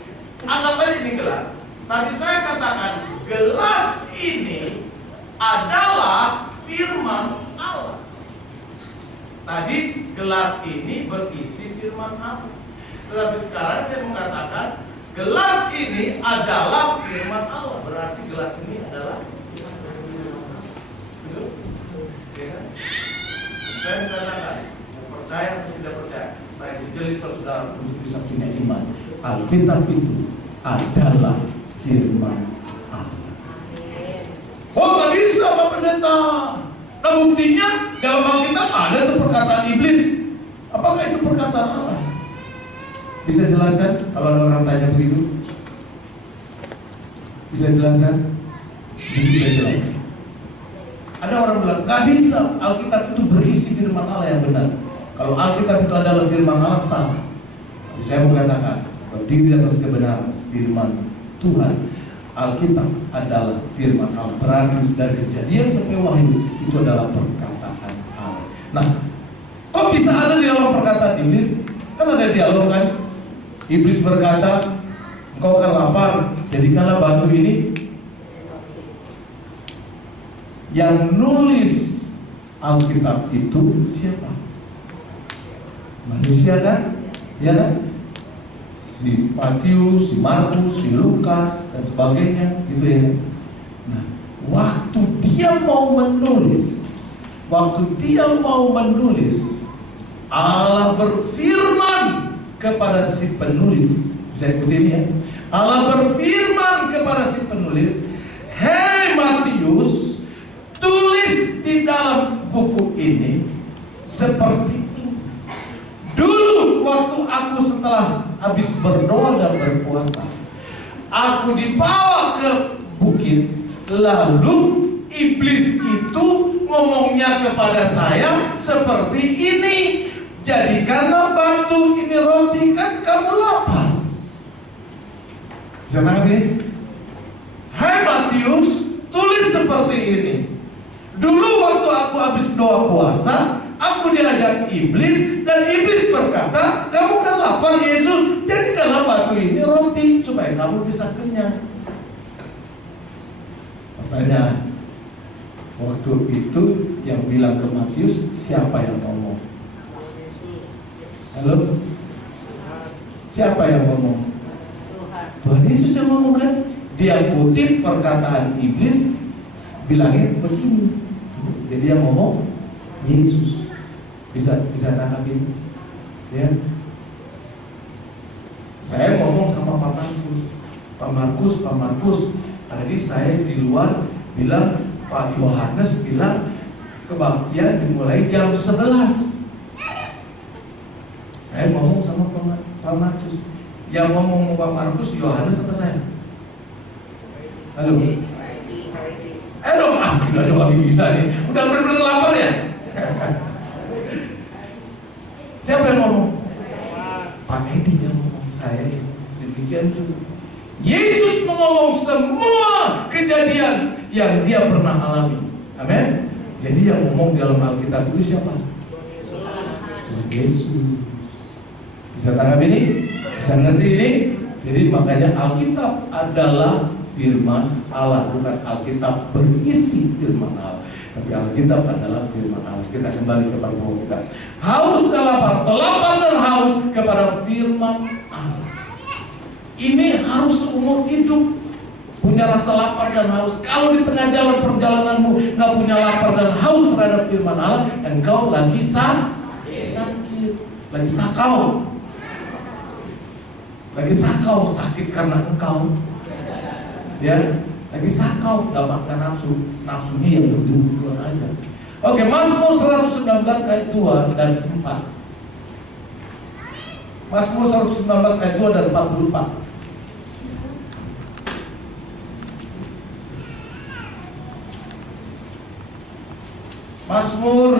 Anggap aja ini gelas. Tapi saya katakan gelas ini adalah firman Allah. Tadi gelas ini berisi firman Allah. Tetapi sekarang saya mengatakan Gelas ini adalah firman Allah. Berarti gelas ini adalah betul? Ya kan? Saya mengatakan, percaya atau tidak percaya, saya dijelit saudara untuk bisa punya iman. Alkitab itu adalah firman Allah. Oh, nggak bisa Pak Pendeta. Nah, buktinya dalam Alkitab ada tuh perkataan iblis. Apakah itu perkataan Allah? Bisa jelaskan kalau ada orang tanya begitu? Bisa jelaskan? Bisa jelaskan. Ada orang bilang, nggak bisa, Alkitab itu berisi firman Allah yang benar. Kalau Alkitab itu adalah firman Allah, salah. Tapi saya mau katakan, berdiri atas kebenaran firman Tuhan. Alkitab adalah firman Allah. Berarti dari Kejadian sampai Wahyu itu adalah perkataan Allah. Nah, kok bisa ada di dalam perkataan iblis? Kan ada dialog kan? Iblis berkata, engkau kan lapar, jadikanlah batu ini. Yang nulis Alkitab itu siapa? Manusia kan? Ya kan? Si Matius, si Markus, si Lukas dan sebagainya, gitu ya. Nah, waktu dia mau menulis, Allah berfirman kepada si penulis. Bisa ikutin ya? Allah berfirman kepada si penulis, "Hei Matius, tulis di dalam buku ini seperti ini. Dulu waktu aku setelah habis berdoa dan berpuasa, aku dibawa ke bukit, lalu iblis itu ngomongnya kepada saya seperti ini, jadikanlah batu ini roti, kan kamu lapar." Bisa tangkap ini? "Hai Matius, tulis seperti ini. Dulu waktu aku habis doa puasa, aku diajak iblis, dan iblis berkata, kamu kan lapar Yesus, jadikanlah batu ini roti supaya kamu bisa kenyang." Pertanyaan, waktu itu yang bilang ke Matius, siapa yang ngomong? Halo? Siapa yang ngomong? Tuhan Yesus yang ngomong kan? Dia kutip perkataan iblis, bilangin begini. Jadi yang ngomong Yesus. Bisa tangkap ini? Ya. Saya ngomong sama Pak Markus. Tadi saya di luar bilang, Pak Yohanes bilang kebaktian dimulai jam 11. Saya ngomong sama Pak Markus. Yang ngomong Pak Markus, Yohanes apa saya? Halo? Udah gak bisa nih. Udah bener-bener lapar ya? Siapa yang ngomong? Pak Edi yang ngomong. Saya yang demikian juga. Yesus mengomong semua kejadian yang dia pernah alami. Amin. Jadi yang ngomong di dalam Alkitab itu siapa? Tuhan Yesus. Bisa tangkap ini? Bisa ngerti ini? Jadi makanya Alkitab adalah firman Allah, bukan Alkitab berisi firman Allah, tapi Alkitab adalah firman Allah. Kita kembali kepada bahwa kita haus dan lapar, atau lapar dan haus kepada firman Allah. Ini harus seumur hidup punya rasa lapar dan haus. Kalau di tengah jalan perjalananmu nggak punya lapar dan haus terhadap firman Allah, engkau lagi sakit, lagi sakau, sakit karena engkau, ya, lagi sakau, nggak makan nafsu dia betul-betul aja. Oke, Mazmur 119 ayat 2 dan 4. Mazmur 119 ayat 2 dan 44. Mazmur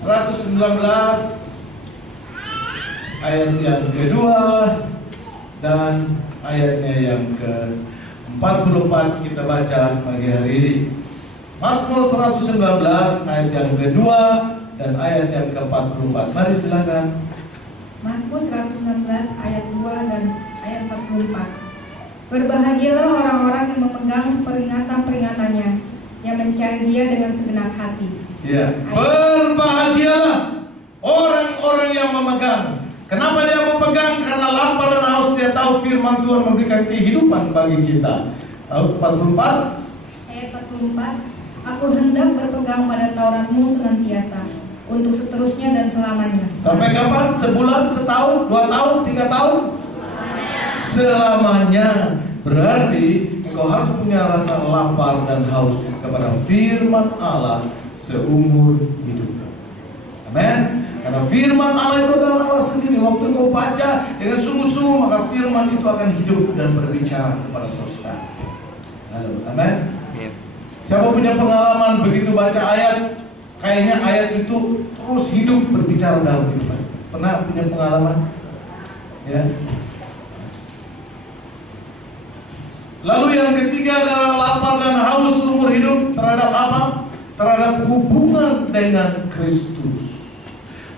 119 ayat yang kedua dan ayatnya yang ke-44 kita baca pagi hari ini. Mazmur 119 ayat yang kedua dan ayat yang ke-44. Mari silakan. Mazmur 119 ayat 2 dan ayat 44. Berbahagialah orang-orang yang memegang peringatan-peringatannya, yang mencari Dia dengan segenap hati. Ya, berbahagialah orang-orang yang memegang Kenapa dia mau pegang? Karena lapar dan haus. Dia tahu firman Tuhan memberikan kehidupan bagi kita. Lalu 44. Ayat 44, aku hendak berpegang pada Tauratmu senantiasa, untuk seterusnya dan selamanya. Sampai kapan? Sebulan, setahun, 2 tahun, 3 tahun? Selamanya. Berarti engkau harus punya rasa lapar dan haus kepada firman Allah seumur hidup. Amin. Karena firman Allah itu adalah Allah sendiri. Waktu engkau baca dengan sungguh-sungguh, maka firman itu akan hidup dan berbicara kepada saudara. Halo, amin. Siapa punya pengalaman begitu baca ayat, kayaknya ayat itu terus hidup berbicara dalam hidup? Pernah punya pengalaman? Ya. Lalu yang ketiga adalah lapar dan haus seumur hidup terhadap apa? Terhadap hubungan dengan Kristus.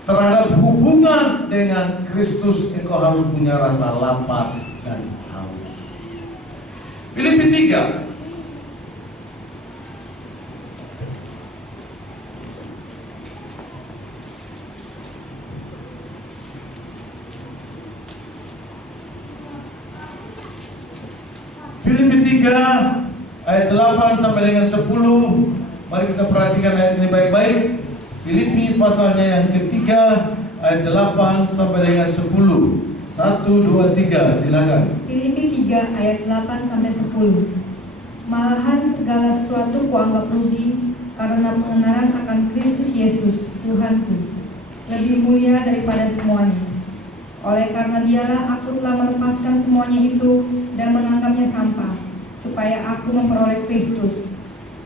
Terhadap hubungan dengan Kristus, engkau harus punya rasa lapar dan haus. Filipi 3. Filipi 3 ayat 8 sampai dengan 10. Mari kita perhatikan ayat ini baik-baik. Filipi pasalnya yang ketiga ayat 8 sampai dengan 10. 1, 2, 3, silakan. Filipi 3 ayat 8 sampai 10. Malahan segala sesuatu kuanggap rugi karena pengenalan akan Kristus Yesus Tuhanku lebih mulia daripada semuanya. Oleh karena dialah aku telah melepaskan semuanya itu dan menganggapnya sampah, supaya aku memperoleh Kristus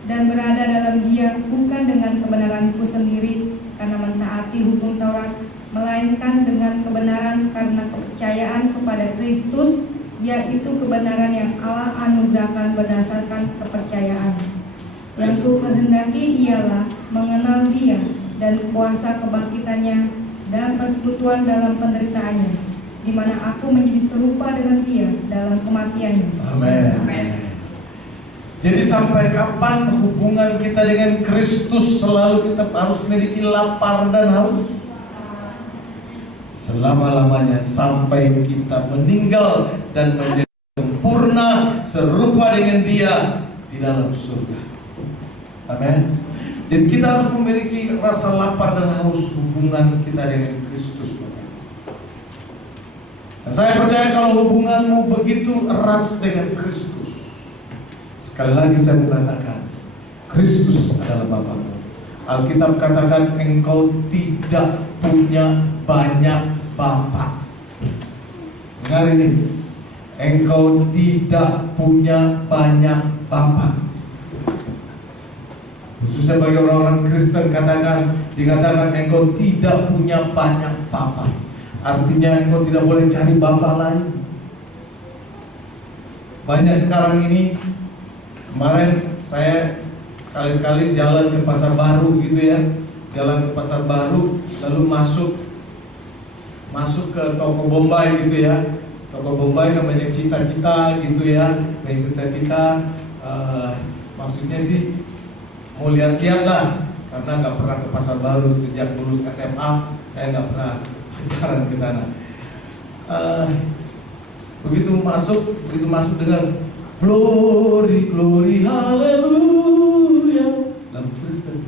dan berada dalam Dia, bukan dengan kebenaranku sendiri karena mentaati hukum Taurat, melainkan dengan kebenaran karena kepercayaan kepada Kristus, yaitu kebenaran yang Allah anugerahkan berdasarkan kepercayaan. Yang ku kehendaki ialah mengenal Dia dan kuasa kebangkitannya dan persekutuan dalam penderitaannya, di mana aku menjadi serupa dengan Dia dalam kematiannya. Amin. Jadi sampai kapan hubungan kita dengan Kristus selalu kita harus memiliki lapar dan haus? Selama-lamanya sampai kita meninggal dan menjadi sempurna serupa dengan Dia di dalam surga. Amin. Jadi kita harus memiliki rasa lapar dan haus hubungan kita dengan Kristus. Dan saya percaya kalau hubunganmu begitu erat dengan Kristus, sekali lagi saya mengatakan, Kristus adalah Bapamu. Alkitab katakan engkau tidak punya banyak bapa. Dengar ini, engkau tidak punya banyak bapa. Khususnya bagi orang-orang Kristen dikatakan engkau tidak punya banyak bapa. Artinya engkau tidak boleh cari bapa lain. Banyak sekarang ini, kemarin saya sekali-sekali jalan ke pasar baru gitu ya, jalan ke pasar baru lalu masuk ke toko Bombay gitu ya. Toko Bombay kan banyak cita-cita gitu ya, banyak cita-cita. Maksudnya sih mau lihat-lihat lah, karena nggak pernah ke pasar baru sejak lulus SMA, saya nggak pernah jalan ke sana. Begitu masuk dengan glory, glory, haleluya, lagu Kristen.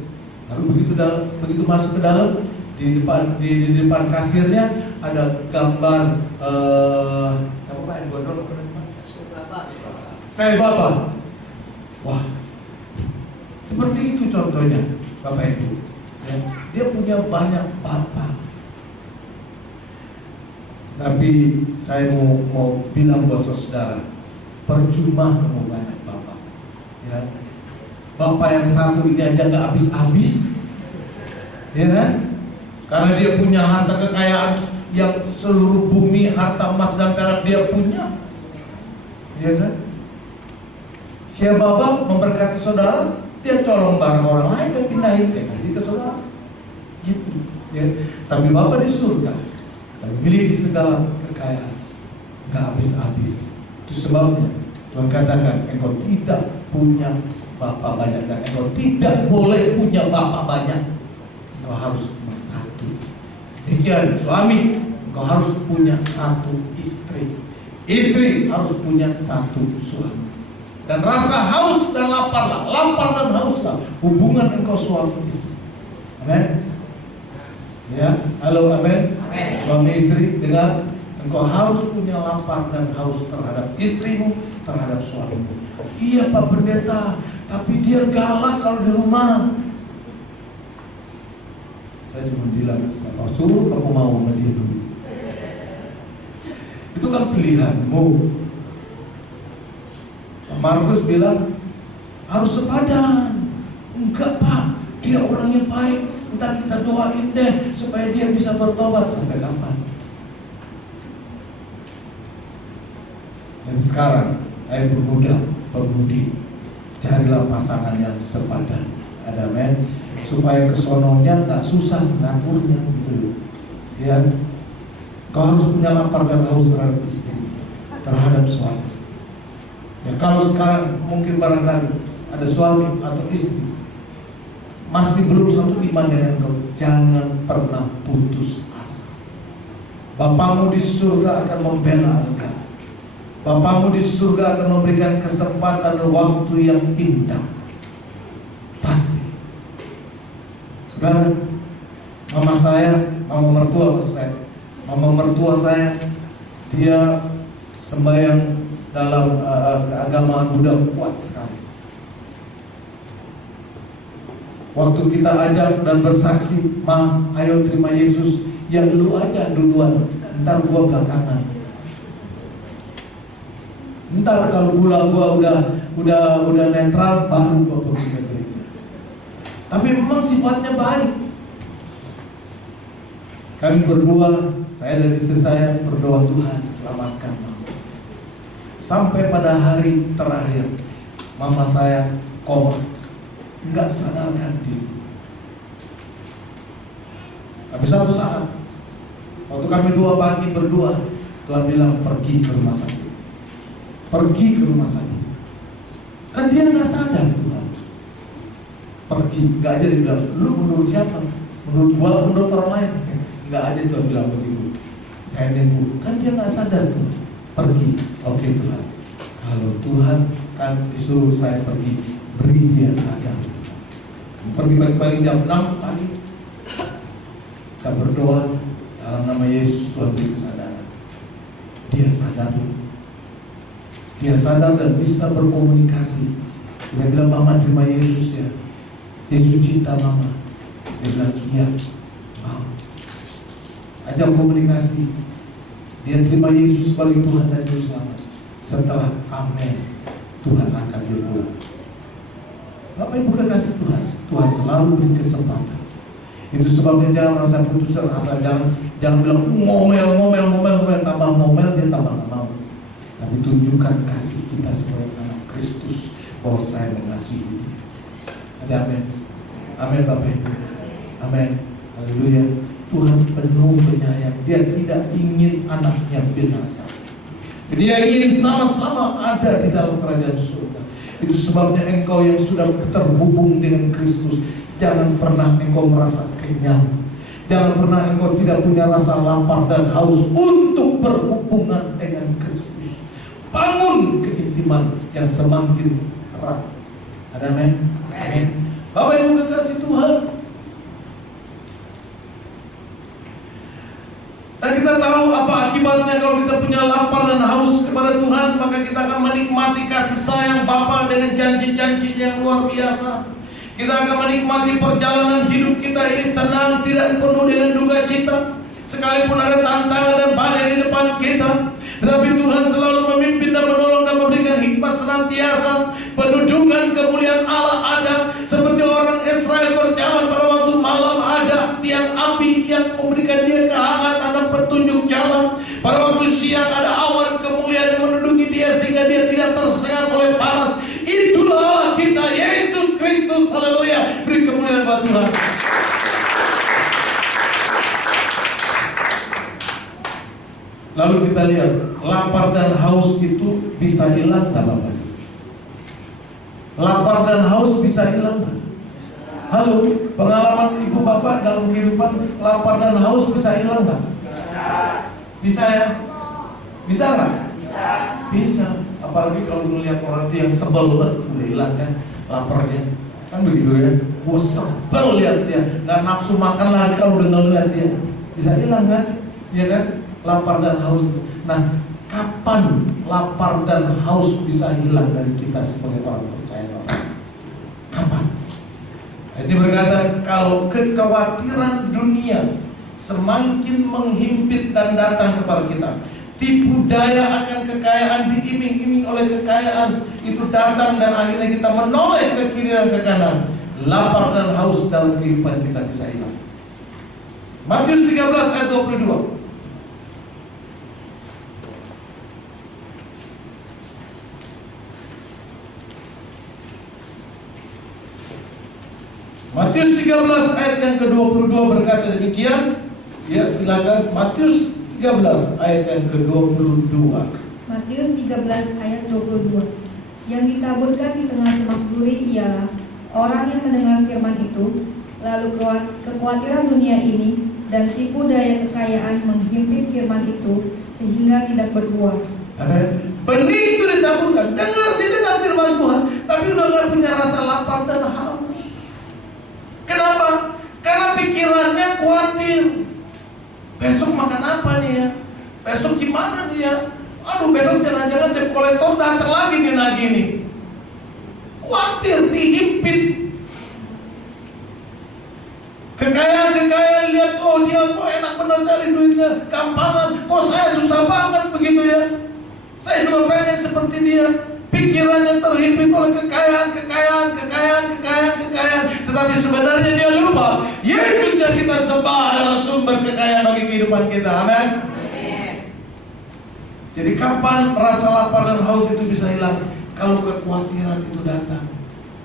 Lalu begitu masuk ke dalam, di depan kasirnya ada gambar siapa yang gondrong? Saya Bapak. Wah, seperti itu contohnya Bapak Ibu ya, dia punya banyak bapak. Tapi saya mau bilang buat saudara, percuma kamu banyak bapak ya. Bapak yang satu ini aja gak habis-habis, ya kan? Karena dia punya harta kekayaan yang seluruh bumi, harta emas dan perak dia punya, ya kan? Siapa bapak memberkati saudara, dia colong barang orang lain dan pindahin kasih ke saudara, gitu ya. Tapi Bapa di surga dan memiliki segala kekayaan, gak habis-habis. Itu sebabnya Tuhan katakan engkau tidak punya Bapa banyak dan engkau tidak boleh punya Bapa banyak. Engkau harus cuma satu. Demikian suami, engkau harus punya satu istri. Istri harus punya satu suami. Dan rasa haus dan laparlah, lapar dan hauslah hubungan engkau suami istri. Amin. Ya, halo, amin. Suami istri, dengar, engkau harus punya lapar dan haus terhadap istrimu, terhadap suamimu. Iya Pak Pendeta, tapi dia galak kalau di rumah. Saya cuma bilang, kalau suruh kamu mau sama dia dulu. Itu kan pilihanmu. Markus bilang harus sepadan. Enggak Pak, dia orangnya baik. Entar kita doain deh supaya dia bisa bertobat. Sampai kapan? Dan sekarang, ayo bermudi, carilah pasangan yang sepadan. Ada men, supaya kesononya nggak susah ngaturnya gitu. Ya, kau harus punya lapar dan haus terhadap istri, terhadap suami. Ya, kalau sekarang mungkin barangkali ada suami atau istri masih belum satu iman dengan kau, jangan pernah putus asa. Bapamu di surga akan membela engkau. Bapamu di surga akan memberikan kesempatan dan waktu yang indah. Pasti. Saudara, mama mertua saya, dia sembahyang dalam keagamaan Buddha kuat sekali. Waktu kita ajak dan bersaksi, "Ma, ayo terima Yesus," ya lu aja duluan, ntar gua belakangan. Ntar kalau gua udah netral, baru gua pergi ke gereja. Tapi memang sifatnya baik. Kami berdoa, saya dan istri saya berdoa, Tuhan selamatkan mama. Sampai pada hari terakhir, mama saya koma, nggak sadarkan diri. Tapi satu saat, waktu kami 2 pagi berdoa, Tuhan bilang pergi ke rumah sakit. Pergi ke rumah sakit. Kan dia nggak sadar Tuhan. Pergi, nggak aja dia bilang, lu menurut siapa? Menurut gua, menurut orang lain? Nggak aja Tuhan bilang begitu. Saya nunggu, kan dia nggak sadar tuh. Pergi, oke Tuhan. Kalau Tuhan kan disuruh saya pergi, beri dia sadar. Pergi pagi-pagi jam 6 pagi. Kita berdoa dalam nama Yesus, Tuhan beri kesadaran. Dia sadar. Dia sadar dan bisa berkomunikasi. Dia bilang, "Mama terima Yesus ya. Yesus cinta mama." Dia bilang, "Iya, mau." Ajak komunikasi. Dia terima Yesus sebagai Tuhan dan Juru Selamat. Setelah amin, Tuhan angkat dia pulang. Apa yang bukan kasih Tuhan? Tuhan selalu beri kesempatan. Itu sebabnya jangan merasa putus asa, jangan bilang ngomel, tambah ngomel dia tambah nggak mau. Tapi tunjukkan kasih kita sebagai anak Kristus, bahwa saya mengasihi dia. Ada amin. Amin Bapak Ibu. Amin. Haleluya. Tuhan penuh penyayang. Dia tidak ingin anaknya binasa. Dia ingin sama-sama ada di dalam kerajaan surga. Itu sebabnya engkau yang sudah terhubung dengan Kristus, jangan pernah engkau merasa kenyang. Jangan pernah engkau tidak punya rasa lapar dan haus untuk berhubungan dengan Kristus. Bangun keintiman yang semakin erat. Ada amin? Amin. Bapak Ibu kekasih Tuhan, dan kita tahu apa akibatnya kalau kita punya lapar dan haus kepada Tuhan, maka kita akan menikmati kasih sayang Bapa dengan janji-janji yang luar biasa. Kita akan menikmati perjalanan hidup kita ini tenang, tidak penuh dengan duka cita. Sekalipun ada tantangan dan badai di depan kita, tetapi Tuhan selalu memimpin dan menolong dan memberikan hikmat senantiasa. Penunjukan kemuliaan Allah ada, seperti orang Israel berjalan pada waktu malam, ada tiang api yang memberikan dia kehangatan dan petunjuk jalan. Pada waktu siang ada awan kemuliaan yang menundungi dia sehingga dia tidak tersengat oleh panas. Itulah Allah kita, Yesus Kristus. Haleluya. Beri kemuliaan buat Tuhan. Lalu kita lihat, lapar dan haus itu bisa hilang nggak Bapak? Lapar dan haus bisa hilang nggak? Halo, pengalaman ibu bapak dalam kehidupan, lapar dan haus bisa hilang nggak? Bisa ya? Bisa nggak? Bisa. Bisa. Apalagi kalau melihat orang itu yang sebel banget, udah hilang kan laparnya. Kan begitu ya. Gue sebel lihat dia, nggak nafsu makan lagi kalau udah ngeliat dia. Bisa hilang kan? Iya kan? Lapar dan haus. Nah, kapan lapar dan haus bisa hilang dari kita sebagai orang percaya Allah? Kapan? Ini berkata, kalau kekhawatiran dunia semakin menghimpit dan datang kepada kita, tipu daya akan kekayaan, diiming-iming oleh kekayaan itu datang dan akhirnya kita menoleh ke kiri dan ke kanan, lapar dan haus dalam kehidupan kita bisa hilang. Matius 13 ayat 22. Matius 13 ayat yang ke-22 berkata demikian. Ya, silakan. Matius 13 ayat yang ke-22. Matius 13 ayat 22. Yang ditaburkan di tengah semak duri ialah orang yang mendengar firman itu, lalu kekhawatiran dunia ini dan tipu daya kekayaan menghimpit firman itu sehingga tidak berbuah. Amin. Benih itu ditaburkan, dengar firman Tuhan, tapi udah gak punya rasa lapar dan haus. Kenapa? Karena pikirannya khawatir. Besok makan apa nih ya? Besok gimana nih ya? Aduh, besok jangan-jangan debt collector datang lagi nih nagih nih. Khawatir, dihimpit. Kekayaan lihat, oh dia kok enak benar cari duitnya, gampangan. Kok saya susah banget begitu ya? Saya juga pengen seperti dia. Pikirannya terhimpit oleh kekayaan. Tetapi sebenarnya dia lupa Yesus yang kita sembah adalah sumber kekayaan bagi kehidupan kita. Amin. Jadi kapan rasa lapar dan haus itu bisa hilang? Kalau kekhawatiran itu datang.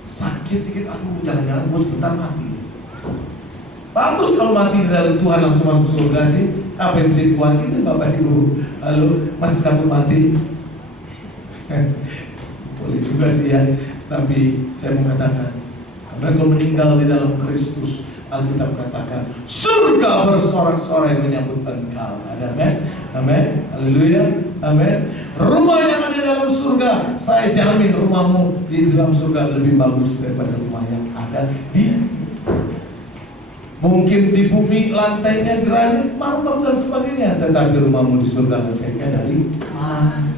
Sakit dikit, aduh jangan-jangan gue sebentar mati. Bagus kalau mati dalam Tuhan langsung masuk surga sih. Apa yang bisa dikhawatirkan Bapak Ibu? Lalu masih takut mati? Boleh juga sih ya. Tapi saya mau katakan, karena kau meninggal di dalam Kristus, Alkitab katakan surga bersorak-sorai menyambut engkau. Amin. Amin. Haleluya. Amin. Rumah yang ada dalam surga, saya jamin rumahmu di dalam surga lebih bagus daripada rumah yang ada di mungkin di bumi lantainya granit, marmer dan sebagainya, tetapi rumahmu di surga lantainya dari emas.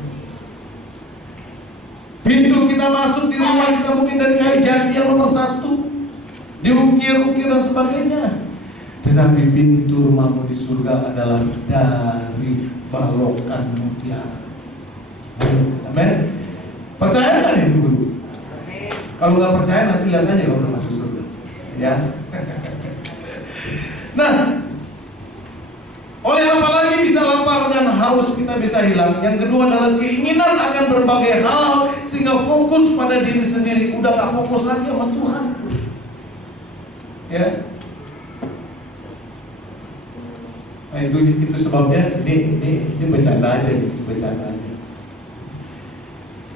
Pintu kita masuk di rumah kita mungkin dari kayu jati yang nomor 1, diukir-ukir dan sebagainya. Tetapi pintu rumahmu di surga adalah dari balokan mutiara. Amin. Percaya nggak nih dulu? Kalau nggak percaya nanti lihat aja kalau udah masuk surga. Ya. Nah, oleh apa lagi bisa lapar dan haus kita bisa hilang? Yang kedua adalah keinginan akan berbagai hal sehingga fokus pada diri sendiri, udah gak fokus lagi sama Tuhan. Ya. Nah itu sebabnya ini bercanda aja, bercanda aja.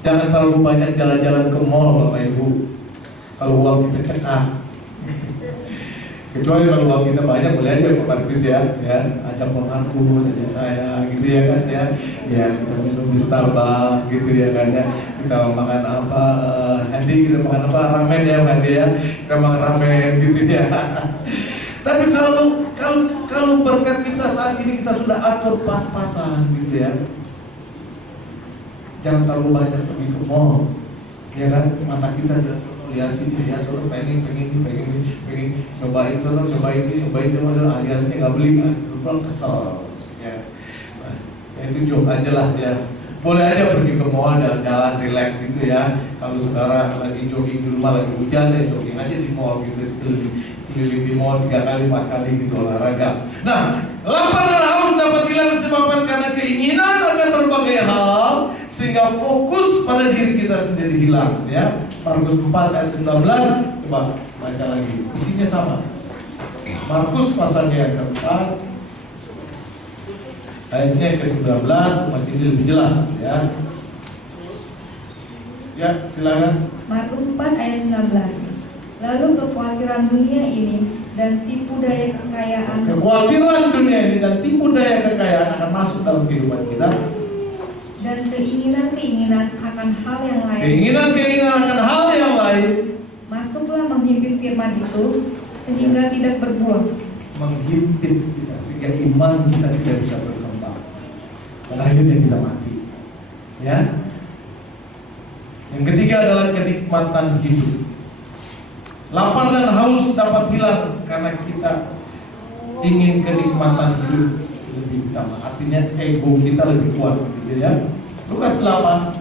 Jangan terlalu banyak jalan-jalan ke mall Bapak Ibu. Kalau uang kita cekak. Kecuali kalau uang kita banyak, boleh aja Pak Markus ya, ajak mengaku saja saya, gitu ya kan ya, kita minum di Starbucks, gitu ya kan ya, kita makan apa, Handi kita makan apa, ramen ya Handi ya, kita makan ramen gitu ya. Tapi kalau berkat kita saat ini kita sudah atur pas-pasan gitu ya, jangan terlalu banyak pergi ke mall, ya kan, mata kita lihat sini ya, soalnya pengen cobain soalnya akhirnya nggak beli kan, pulang kesel ya. Nah, itu joke aja lah ya. Boleh aja pergi ke mall jalan-jalan relax gitu ya. Kalau saudara lagi jogging di rumah lagi hujan ya jogging aja di mall gitu, keliling di mall 3 kali 4 kali gitu olahraga. Nah, lapar dan haus dapat hilang disebabkan karena keinginan akan berbagai hal sehingga fokus pada diri kita sendiri hilang ya. Markus 4 ayat 19, coba baca lagi, isinya sama. Markus pasalnya yang keempat ayatnya ke-19 masih lebih jelas ya. Ya, silakan. Markus 4 ayat 19. Lalu kekhawatiran dunia ini dan tipu daya kekayaan Kekhawatiran dunia ini dan tipu daya kekayaan akan masuk dalam kehidupan kita. dan keinginan-keinginan akan hal yang lain Keinginan-keinginan akan hal yang lain masuklah menghimpit firman itu sehingga tidak berbuah. menghimpit kita sehingga iman kita tidak bisa berkembang dan akhirnya kita mati. Ya. Yang ketiga adalah kenikmatan hidup. Lapar dan haus dapat hilang karena kita ingin kenikmatan hidup lebih utama. Artinya ego kita lebih kuat, gitu ya. Lukas 8.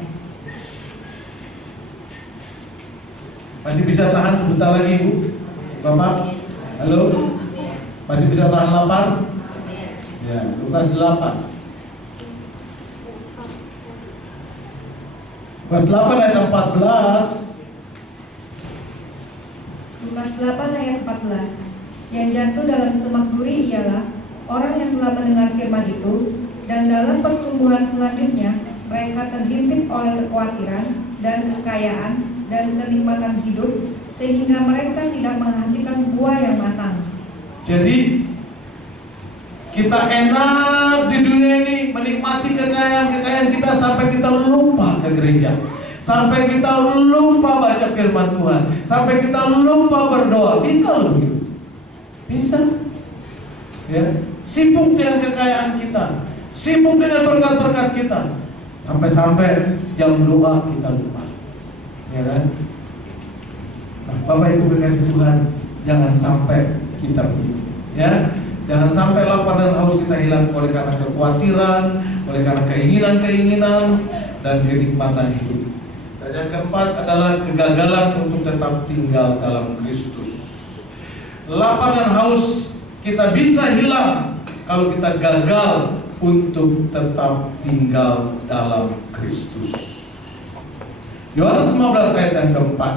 Masih bisa tahan sebentar lagi, Ibu? Bapak? Halo? Masih bisa tahan lapar? Ya, Lukas 8. Lukas 8 ayat 14. Lukas 8 ayat 14. Yang jatuh dalam semak duri ialah orang yang telah mendengar firman itu, dan dalam pertumbuhan selanjutnya mereka terhimpit oleh kekhawatiran dan kekayaan dan kenikmatan hidup, sehingga mereka tidak menghasilkan buah yang matang. Jadi kita enak di dunia ini menikmati kekayaan kita sampai kita lupa ke gereja, sampai kita lupa baca firman Tuhan, sampai kita lupa berdoa. Bisa loh gitu. Bisa. Ya, sibuk dengan kekayaan kita, sibuk dengan berkat-berkat kita, sampai-sampai jam doa kita lupa. Ya kan? Nah, Bapak Ibu kekasih Tuhan, jangan sampai kita begitu. Ya, jangan sampai lapar dan haus kita hilang oleh karena kekhawatiran, oleh karena keinginan-keinginan dan kenikmatan hidup. Dan yang keempat adalah kegagalan untuk tetap tinggal dalam Kristus. Lapar dan haus kita bisa hilang kalau kita gagal untuk tetap tinggal dalam Kristus. Yohanes 15 ayat yang keempat.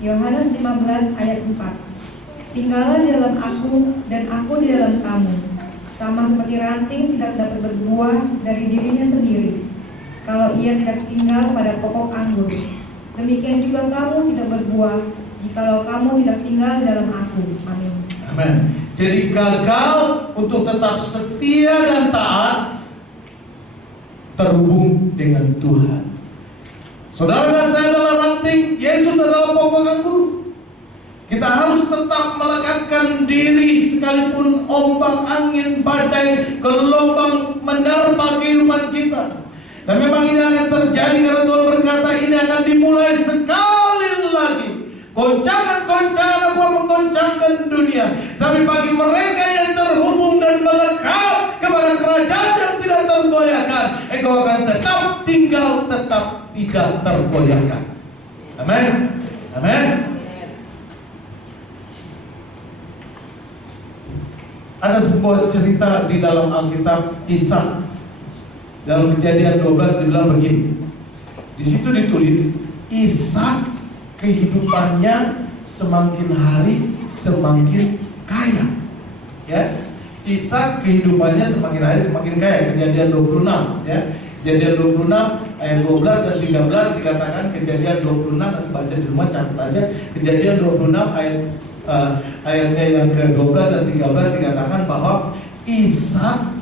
Yohanes 15 ayat 4. Tinggallah di dalam aku dan aku di dalam kamu, sama seperti ranting tidak dapat berbuah dari dirinya sendiri kalau ia tidak tinggal pada pokok anggur. Demikian juga kamu tidak berbuah jikalau kamu tidak tinggal di dalam aku. Amin. Amin. Jadi gagal untuk tetap setia dan taat terhubung dengan Tuhan. Saudara dan saya adalah ranting, Yesus adalah pokok anggur. Kita harus tetap melekatkan diri sekalipun ombak, angin, badai, gelombang menerpa kehidupan kita. Dan memang ini akan terjadi karena Tuhan berkata ini akan dimulai sekali lagi. Goncangan-goncangan akan menggoncangkan dunia. Tapi bagi mereka yang terhubung dan melekat kepada kerajaan yang tidak tergoyahkan, engkau akan tetap tinggal, tetap tidak tergoyahkan. Amin. Amin. Ada sebuah cerita di dalam Alkitab, Ishak. Dalam Kejadian 12 dibilang begini. Di situ ditulis, Ishak kehidupannya semakin hari semakin kaya. Ya. Ishak kehidupannya semakin hari semakin kaya. Kejadian 26 ya. Kejadian 26 ayat 12 dan 13 dikatakan Kejadian 26, nanti baca di rumah, catat aja. Kejadian 26 ayatnya yang ke-12 dan 13 dikatakan bahwa Ishak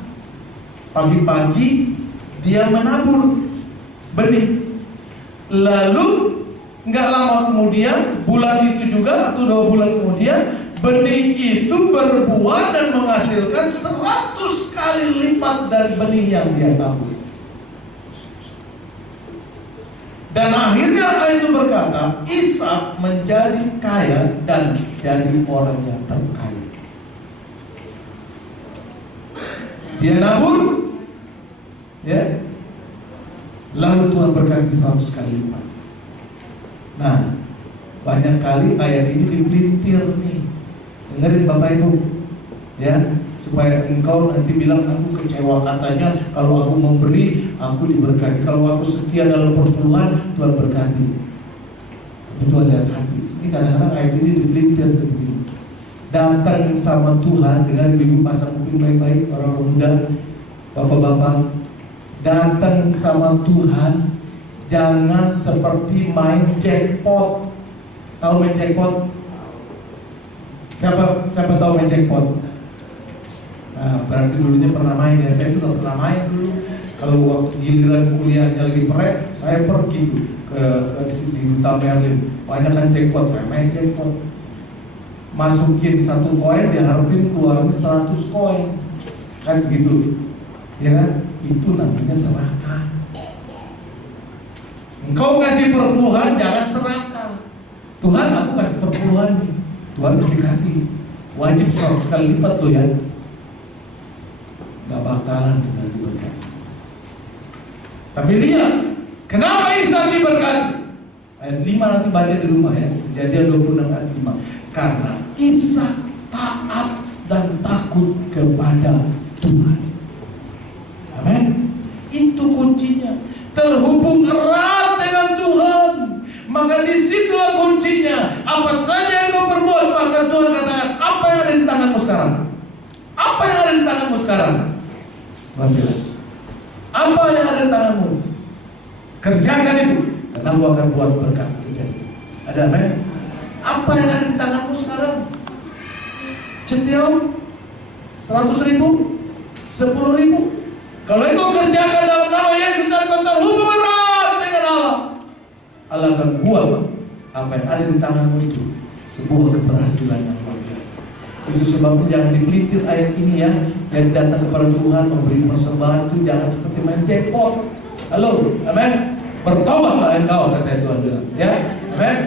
pagi-pagi dia menabur benih. Lalu nggak lama kemudian, bulan itu juga atau 2 bulan kemudian, benih itu berbuah dan menghasilkan 100 kali lipat dari benih yang dia tabur. Dan akhirnya ayat itu berkata, Ishak menjadi kaya dan jadi orang yang terkaya. Dia nabur, ya, lalu Tuhan berkati 100 kali lipat. Nah, banyak kali ayat ini dipelintir nih. Dengerin Bapak Ibu, ya, supaya engkau nanti bilang aku kecewa, katanya kalau aku memberi aku diberkati, kalau aku setia dalam perpuluhan Tuhan berkati. Tapi Tuhan lihat hati. Ini kadang-kadang ayat ini dipelintir begini. Datang sama Tuhan dengan ibu pasang kuping baik-baik, orang muda, bapak-bapak, datang sama Tuhan jangan seperti main jackpot. Tahu main jackpot? Siapa tahu main jackpot? Nah, berarti dulunya pernah main ya. Saya juga pernah main dulu. Kalau waktu giliran kuliahnya lagi perek, saya pergi ke di Duta Merlin. Banyak kan jackpot, saya main jackpot. Masukin 1 koin, diharapin keluarin 100 koin. Kan begitu. Ya kan? Itu namanya serakah. Engkau kasih perpuluhan, jangan serakah. Tuhan, aku kasih perpuluhan nih. Tuhan mesti kasih. Wajib 100 kali lipat lo ya. Gak bakalan sudah diberkati. Tapi lihat, kenapa Ishak diberkati? Ayat 5 nanti baca di rumah ya. Kejadian 26 ayat 5. Karena Ishak taat dan takut kepada Tuhan. Amin. Itu kuncinya. Terhubung erat dengan Tuhan. Maka disitulah kuncinya. Apa saja yang kau perbuat, maka Tuhan katakan, apa yang ada di tanganmu sekarang? Apa yang ada di tanganmu sekarang? Baiklah. Apa yang ada di tanganmu? Kerjakan itu, karena aku akan buat berkat terjadi. Ada amin? Apa yang ada di tanganmu sekarang? Cetiau 100.000, 10.000. Kalau itu kerjakan dalam nama Yesus dan kau terhubung erat dengan Allah, Allah akan buat apa yang ada di tanganmu itu sebuah keberhasilan yang luar biasa. Itu sebabnya jangan dipelintir ayat ini ya. Jadi datang kepada Tuhan memberi persembahan itu jangan seperti main jackpot. Halo, amin. Bertobatlah engkau, kata Tuhan bilang. Ya, amin.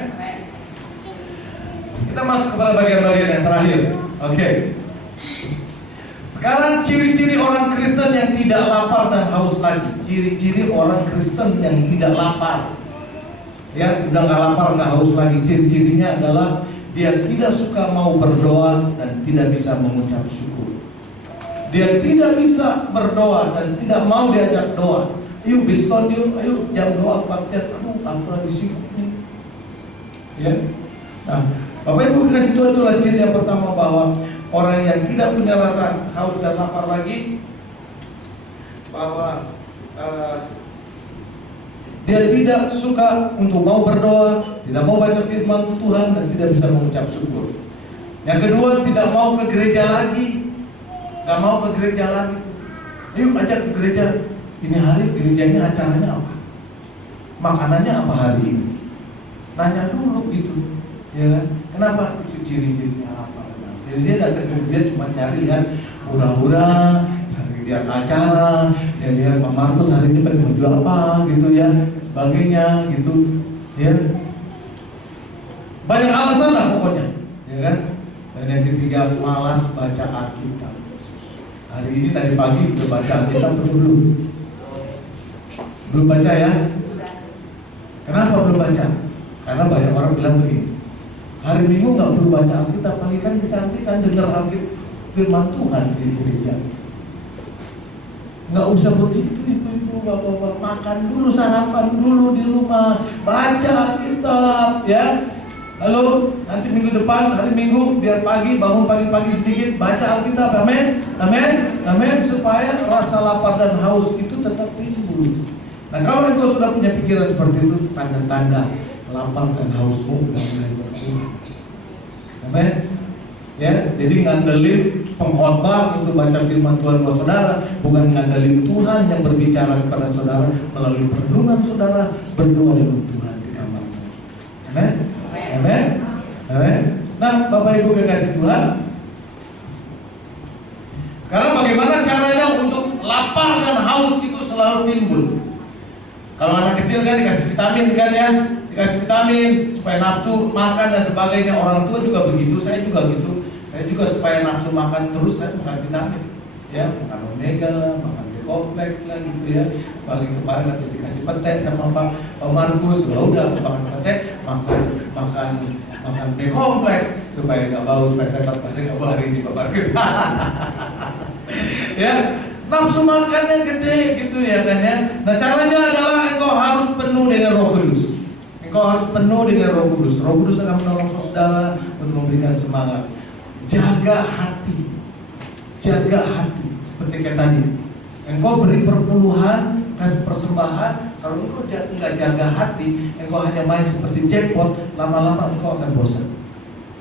Kita masuk kepada bagian-bagian yang terakhir. Oke. Sekarang ciri-ciri orang Kristen yang tidak lapar dan haus lagi. Ciri-ciri orang Kristen yang tidak lapar. Ya, udah gak lapar, gak haus lagi. Ciri-cirinya adalah dia tidak suka mau berdoa dan tidak bisa mengucap syukur. Dia tidak bisa berdoa dan tidak mau diajak doa. Ayo Biston yuk, ayo jam doa paktian. Aku lagi sibuk nih. Ya. Nah, Bapak Ibu kasih Tuhan, itulah ciri yang pertama bahwa orang yang tidak punya rasa haus dan lapar lagi, bahwa dia tidak suka untuk mau berdoa, tidak mau baca firman Tuhan dan tidak bisa mengucap syukur. Yang kedua, tidak mau ke gereja lagi, nggak mau ke gereja lagi. Ayo ajak ke gereja. Ini hari gerejanya acaranya apa? Makanannya apa hari ini? Nanya dulu gitu, ya kan? Kenapa? Itu ciri-cirinya apa? Jadi dia datang ke gereja cuma cari kan hura-hura, cari dia acara, dia lihat Pak Markus hari ini pakai baju apa gitu ya, sebagainya gitu, ya. Banyak alasan lah pokoknya, ya kan? Dan yang ketiga, malas baca Alkitab. Hari ini tadi pagi udah baca Alkitab belum? Belum baca ya? Kenapa belum baca? Karena banyak orang bilang begini, hari Minggu nggak perlu baca Alkitab, pagi kan kita nanti kan dengar Alkitab firman Tuhan di gereja. Nggak usah begitu ibu-ibu, bapak-bapak, makan dulu, sarapan dulu di rumah, baca Alkitab, ya. Halo, nanti minggu depan, hari Minggu, biar pagi, bangun pagi-pagi sedikit, baca Alkitab, amin, amin, amin, supaya rasa lapar dan haus itu tetap timbul. Nah, kalau engkau sudah punya pikiran seperti itu, tanda-tanda lapar dan hausmu sudah mulai berkurang. Amin. Ya, jadi ngandelin pengkhotbah untuk baca firman Tuhan buat saudara, bukan ngandelin Tuhan yang berbicara kepada saudara melalui perenungan saudara, berdoa dengan Tuhan di kamar. Amin. Amin. Amin. Nah, Bapak Ibu kekasih Tuhan, sekarang bagaimana caranya untuk lapar dan haus itu selalu timbul? Kalau anak kecil kan dikasih vitamin kan ya, dikasih vitamin supaya nafsu makan dan sebagainya. Orang tua juga begitu, saya juga gitu. Saya juga supaya nafsu makan terus, saya makan vitamin, ya, makan omega lah, makan B-kompleks lah gitu ya. Pagi kemarin habis dikasih petek sama Pak Markus, udah makan petek, makan B-kompleks supaya nggak bau, supaya saya nggak bau hari ini Pak Markus. Ya. Nafsu makannya gede gitu ya kan ya. Nah, caranya adalah engkau harus penuh dengan Roh Kudus. Engkau harus penuh dengan Roh Kudus. Roh Kudus akan menolong saudara untuk memberikan semangat. Jaga hati. Jaga hati. Seperti kayak tadi. Engkau beri perpuluhan, kasih persembahan, Kalau engkau nggak jaga hati, engkau hanya main seperti jackpot, lama-lama engkau akan bosan,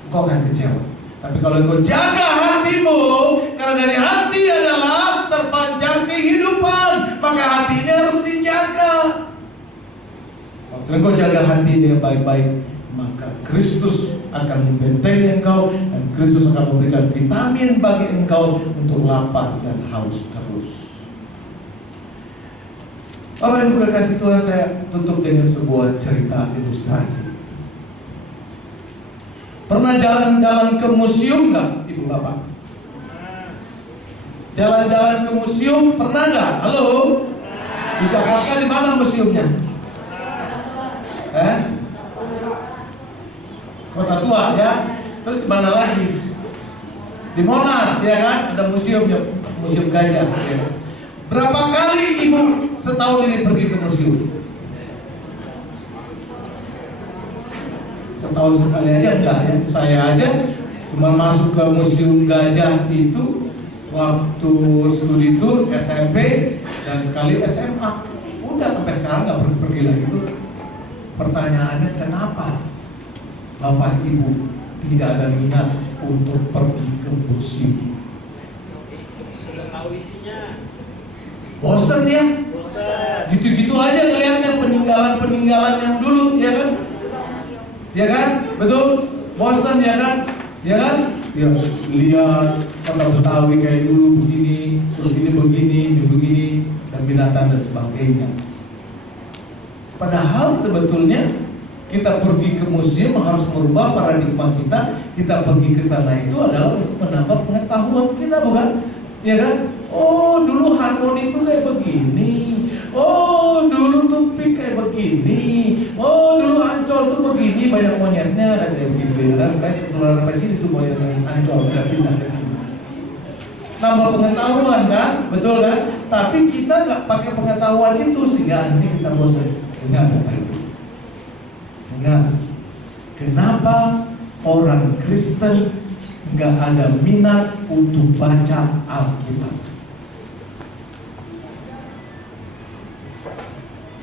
engkau akan kecewa. Tapi kalau engkau jaga hatimu, karena dari hati adalah terpancar kehidupan, maka hatinya harus dijaga. Waktu engkau jaga hati dengan baik-baik, maka Kristus akan membentengi engkau, dan Kristus akan memberikan vitamin bagi engkau untuk lapar dan haus terus. Bapak Ibu kekasih Tuhan, saya tutup dengan sebuah cerita ilustrasi. Pernah jalan-jalan ke museum nggak, Ibu Bapak? Jalan-jalan ke museum pernah nggak? Halo? Di Jakarta di mana museumnya? Kota Tua ya. Terus di mana lagi? Di Monas ya kan? Ada museumnya, museum gajah. Ya. Berapa kali Ibu setahun ini pergi ke museum? Setahun sekali aja enggak ya? Saya aja cuma masuk ke museum gajah itu waktu studi tour SMP dan sekali SMA. Udah sampai sekarang nggak pergi lagi tuh. Pertanyaannya kenapa Bapak Ibu tidak ada minat untuk pergi ke museum? Sudah tahu isinya. Bosan ya? Gitu-gitu aja ngeliatnya peninggalan-peninggalan yang dulu, ya kan? Ya kan? Betul? Bosan ya kan? Ya kan? Ya, lihat kota Betawi kayak dulu begini, terus ini begini, dan binatang dan sebagainya. Padahal sebetulnya kita pergi ke museum harus merubah paradigma kita. Kita pergi ke sana itu adalah untuk menambah pengetahuan kita, bukan? Ya kan? Oh, dulu harmoni itu kayak begini. Oh, dulu tupik kayak begini. Oh, dulu Ancol tuh begini, banyak monyetnya dan kayak begitu kan. Kayak ketularan ke sini tuh monyet Ancol udah pindah ke sini. Nambah pengetahuan kan? Betul kan? Tapi kita nggak pakai pengetahuan itu sehingga akhirnya kita bosan. Dengar Bapak Ibu. Dengar. Kenapa orang Kristen nggak ada minat untuk baca Alkitab?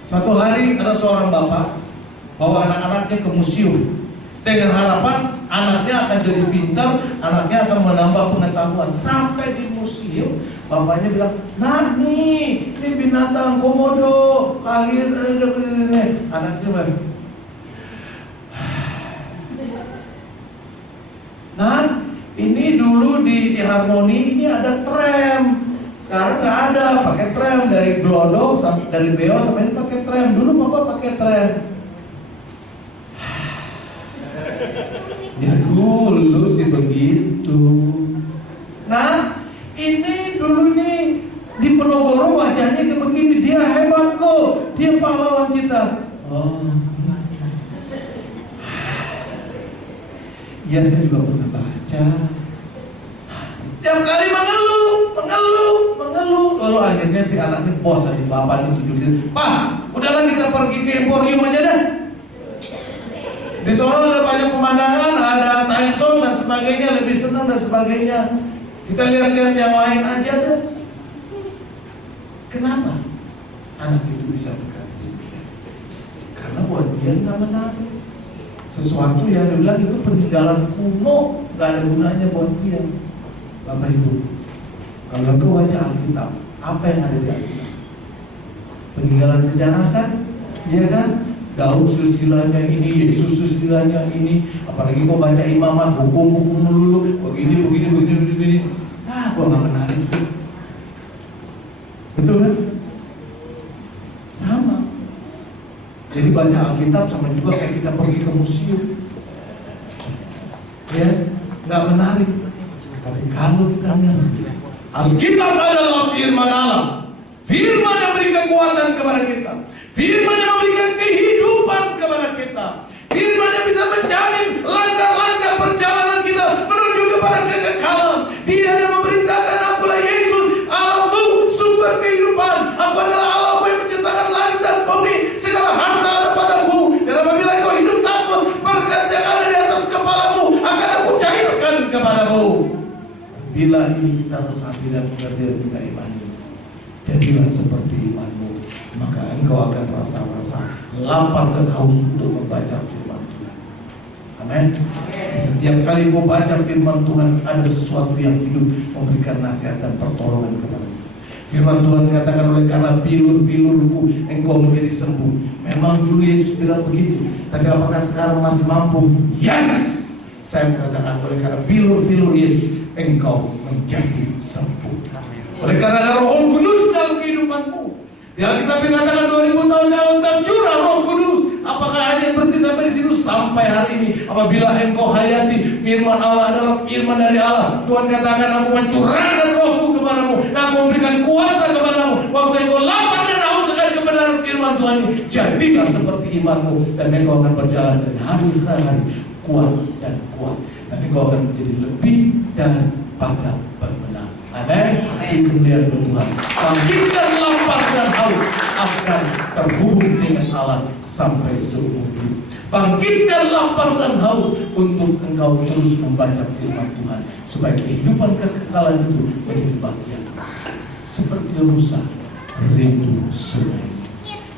Satu hari ada seorang bapak bawa anak-anaknya ke museum dengan harapan anaknya akan jadi pintar, anaknya akan menambah pengetahuan. Sampai di museum, bapaknya bilang, "Nah nih, ini binatang komodo, lahir." Anaknya bilang, "Nah, ini dulu di Harmoni ini ada tram. Sekarang nggak ada, pakai tram dari Glodok sampai dari Beo sampai ini pakai tram. Dulu Bapak pakai tram." Ya dulu sih begitu. Nah, ini dulu nih di Penogoro wajahnya kayak begini. Dia hebat loh, dia pahlawan kita. Oh, ya saya juga pernah baca. Tiap kali mengeluh. Lalu akhirnya si anak ini bosan, bapak ini duduk. "Pak, udahlah kita pergi ke Emporium aja deh. Di sana ada banyak pemandangan, ada time zone dan sebagainya, lebih senang dan sebagainya. Kita lihat-lihat yang lain aja deh." Kenapa anak itu bisa berkata demikian? Karena buat dia nggak menarik. Sesuatu yang dia bilang itu peninggalan kuno, nggak ada gunanya buat dia. Bapak Ibu, kalau engkau baca Alkitab, apa yang ada di Alkitab? Peninggalan sejarah kan? Iya kan? Daud silsilahnya ini, Yesus silsilahnya ini. Apalagi mau baca imamat, hukum dulu, begini. Gua nggak menarik. Betul kan? Sama. Jadi baca Alkitab sama juga kayak kita pergi ke museum. Ya, nggak menarik. Tapi kalau kita ngerti, Alkitab adalah firman Allah. Firman yang memberi kekuatan kepada kita. Firman yang memberikan kehidupan kepada kita. Firman yang bisa menjamin langkah-langkah perjalanan kita menuju kepada kekekalan. Dia yang memerintahkan, "Akulah Yesus, Allahmu, sumber kehidupan. Aku adalah Allahmu yang menciptakan langit dan bumi. Segala harta ada padaku. Dan apabila kau hidup takut, berkat yang ada di atas kepalamu akan aku cairkan kepadamu." Bila ini kita resapi dan pengertian kita imani, jadilah seperti imanmu. maka engkau akan rasa-rasa lapar dan haus untuk membaca firman Tuhan. Amin. Setiap kali kau baca firman Tuhan, ada sesuatu yang hidup memberikan nasihat dan pertolongan kepadamu. Firman Tuhan katakan, oleh karena bilur-bilurku engkau menjadi sembuh. Memang dulu Yesus bilang begitu, tapi apakah sekarang masih mampu? Yes! Saya mengatakan, oleh karena bilur-bilur Yesus engkau menjadi sembuh. Oleh karena ada Roh Kudus dalam kehidupanmu. Di Alkitab dikatakan 2000 tahun lalu tercurah Roh Kudus. Apakah hanya berhenti sampai di situ? Sampai hari ini, apabila engkau hayati firman Allah adalah firman dari Allah, Tuhan katakan, aku mencurahkan Rohku kepadamu, dan aku memberikan kuasa kepadamu. Waktu engkau lapar dan haus akan kebenaran firman Tuhan ini, jadilah seperti imanmu, dan engkau akan berjalan dari hari ke hari kuat dan kuat, dan engkau akan menjadi lebih daripada bermenang. Amin. Kemuliaan Tuhan. Bangkitkan lapar dan haus akan terhubung dengan Allah sampai seumur hidup. Bangkitkan lapar dan haus untuk engkau terus membaca firman Tuhan, supaya kehidupan kekekalan itu menjadi bagian. Seperti rusa rindu sungai.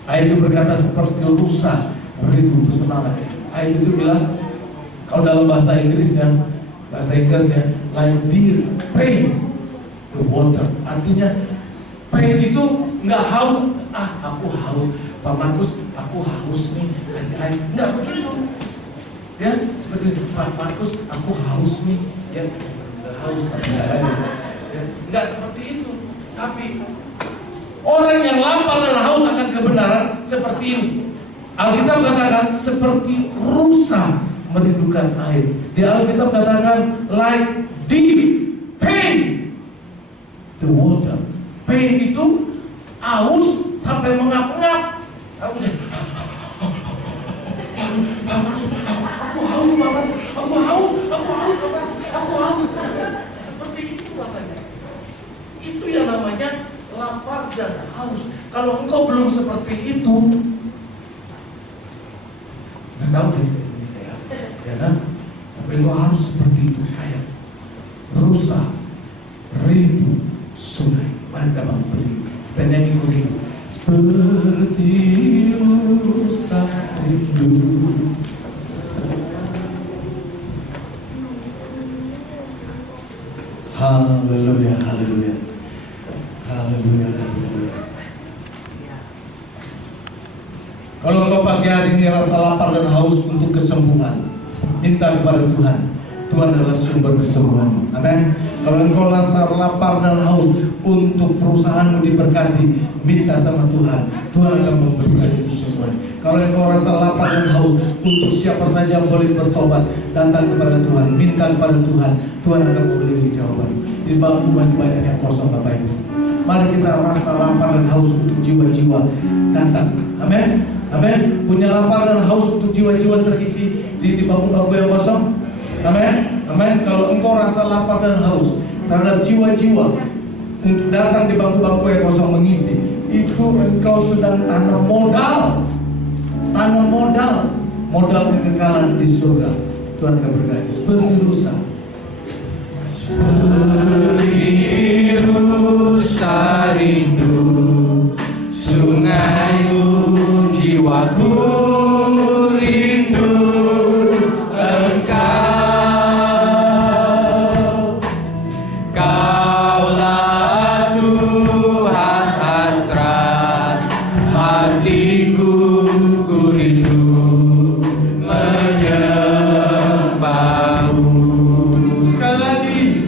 Ayat itu berkata seperti rusa rindu bersemangat. Ayat itu bilang, kalau dalam bahasa Inggrisnya, like deer pain the water. Artinya pain itu nggak haus. Aku haus, Pak Markus, aku haus nih, kasih air. Nggak begitu. Ya, seperti itu. Pak Markus, aku haus nih. Ya, haus tapi nggak ada. Ya, nggak seperti itu. Tapi orang yang lapar dan haus akan kebenaran seperti ini. Alkitab katakan seperti rusa merindukan air. Di Alkitab katakan like deep pain the water. Pain itu haus sampai mengap-ngap. Aku haus. Seperti itu katanya. Itu yang namanya lapar dan haus. Kalau engkau belum seperti itu, nggak tahu deh, ya kan? Tapi engkau harus seperti itu, kayak rusa rindu sungai. Mari kita berdiri dan nyanyi itu. Seperti rusa rindu. Haleluya, haleluya, haleluya, haleluya. Kalau kau pagi hari ini rasa lapar dan haus untuk kesembuhan, minta kepada Tuhan. Tuhan adalah sumber kesembuhan. Amin. Kalau engkau rasa lapar dan haus untuk perusahaanmu diberkati, minta sama Tuhan. Tuhan akan memberikan itu semua. Kalau engkau rasa lapar dan haus untuk siapa saja boleh bertobat, datang kepada Tuhan, minta kepada Tuhan. Tuhan akan memberi jawaban. Di bangku masih banyak yang kosong, Bapak Ibu. Mari kita rasa lapar dan haus untuk jiwa-jiwa datang. Amin. Amin. Punya lapar dan haus untuk jiwa-jiwa terisi di bangku-bangku yang kosong. Amin. Amin. Kalau engkau rasa lapar dan haus terhadap jiwa-jiwa untuk datang di bangku-bangku yang kosong mengisi, itu engkau sedang tanam modal. Tanam modal kekekalan di surga. Tuhan akan berkati seperti rusa. Seperti rusa rindu sungai, jiwaku rindu Engkau. Kaulah Tuhan hasrat hatiku, ku rindu menyembahmu. Sekali lagi.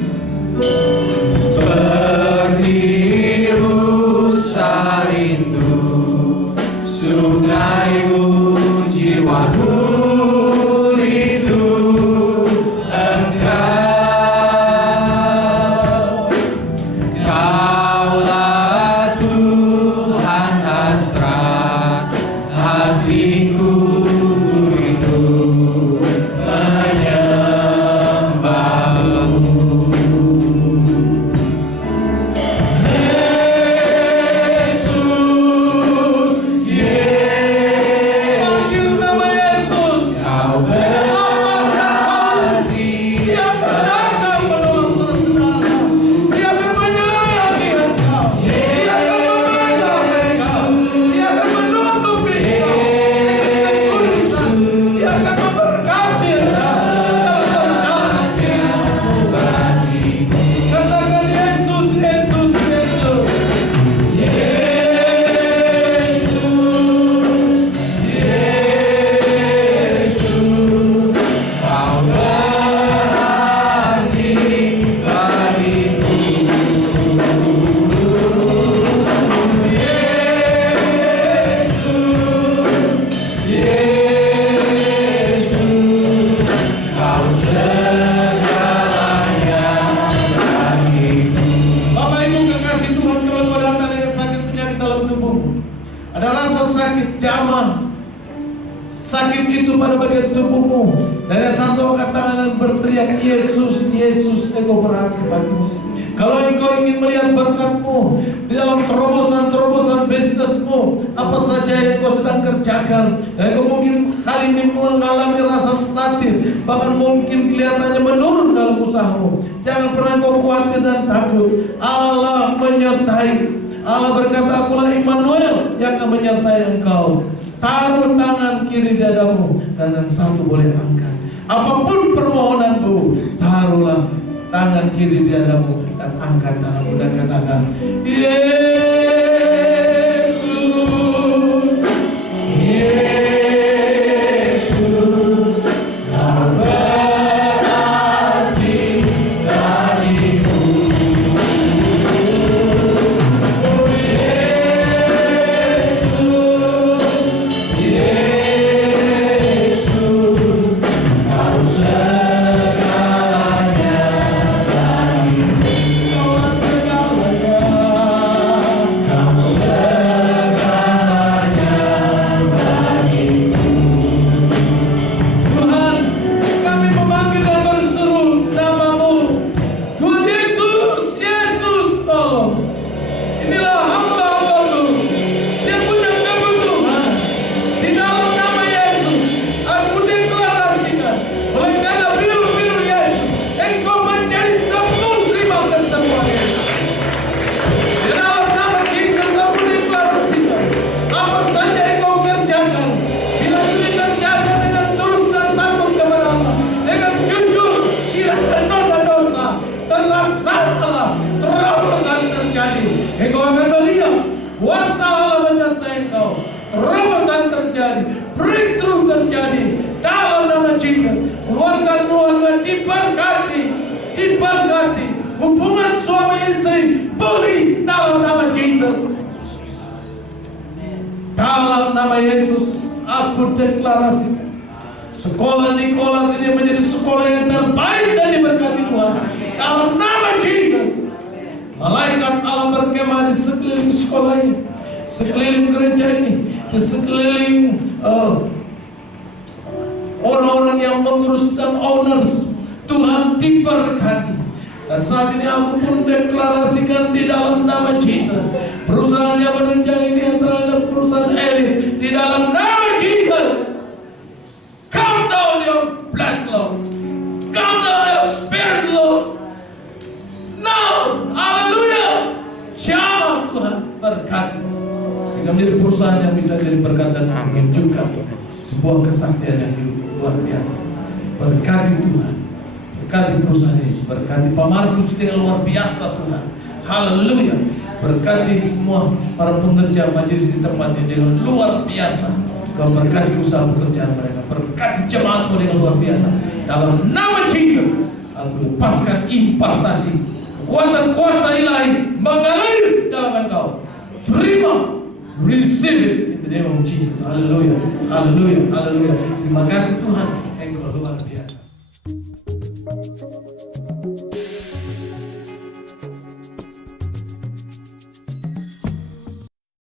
itu pada bagian tubuhmu. Dan yang satu angkat tangan dan berteriak, Yesus, Yesus, engkau berarti bagimu. Kalau engkau ingin melihat berkatmu di dalam terobosan-terobosan bisnismu, apa saja yang engkau sedang kerjakan, dan engkau mungkin kali ini mengalami rasa statis, bahkan mungkin kelihatannya menurun dalam usahamu, jangan pernah engkau khawatir dan takut. Allah menyertai. Allah berkata, akulah Immanuel yang akan menyertai engkau. Taruh tangan kiri dadamu, dan yang satu boleh angkat. Apapun permohonanmu, taruhlah tangan kiri dadamu dan angkat tanganmu dan katakan, Yesus, Yesus, kau berarti bagiku. Yesus, Yesus, kau segalanya bagiku. Kau segalanya, kau segalanya bagiku. Tuhan, kami memanggil dan berseru namamu. Tuhan Yesus, Yesus, tolong. Inilah hamba-hambamu yang punya kebutuhan. Di dalam nama Yesus, aku deklarasikan, oleh karena biru-biru Yesus, engkau menjadi sembuh. Terima kesembuhan Yesus. Di dalam nama Yesus, aku deklarasikan, apa saja engkau kerjakan, bila itu dikerjakan dengan tulus dan takut kepada Allah, dengan jujur, tidak ada noda dosa, terlaksanalah, terobosan terjadi. Engkau akan melihat kuasa Allah menyertai engkau, terobosan terjadi, breakthrough terjadi dalam nama Jesus. Keluarga-keluarga diberkati, diberkati. Hubungan suami istri pulih dalam nama Jesus. Dalam nama Yesus, aku deklarasikan, sekolah Nikolas ini menjadi sekolah yang terbaik dan diberkati Tuhan. Dalam nama Jesus, malaikat Allah berkemah di sekeliling sekolah ini, sekeliling gereja ini, di sekeliling orang-orang yang mengurus dan owners. Tuhan diberkati. Dan saat ini aku pun deklarasikan di dalam nama Jesus, perusahaan yang menunjang ini antara perusahaan elit, di dalam nama Jesus. Come down your blessed Lord, come down your spirit Lord. Now, haleluya. Jamah Tuhan berkati, sehingga menjadi perusahaan yang bisa jadi berkat dan menunjukkan sebuah kesaksian yang hidup luar biasa. Berkati Tuhan, berkati perusahaan ini, berkati Pak Markus dengan luar biasa Tuhan. Haleluya. Berkati semua para pengerja majelis di tempat ini dengan luar biasa. Kau berkati usaha pekerjaan mereka, berkati jemaatmu dengan luar biasa. Dalam nama Jesus, aku lepaskan impartasi kekuatan kuasa ilahi mengalir dalam engkau. Terima, receive it in the name of Jesus. Haleluya, haleluya, haleluya. Terima kasih Tuhan.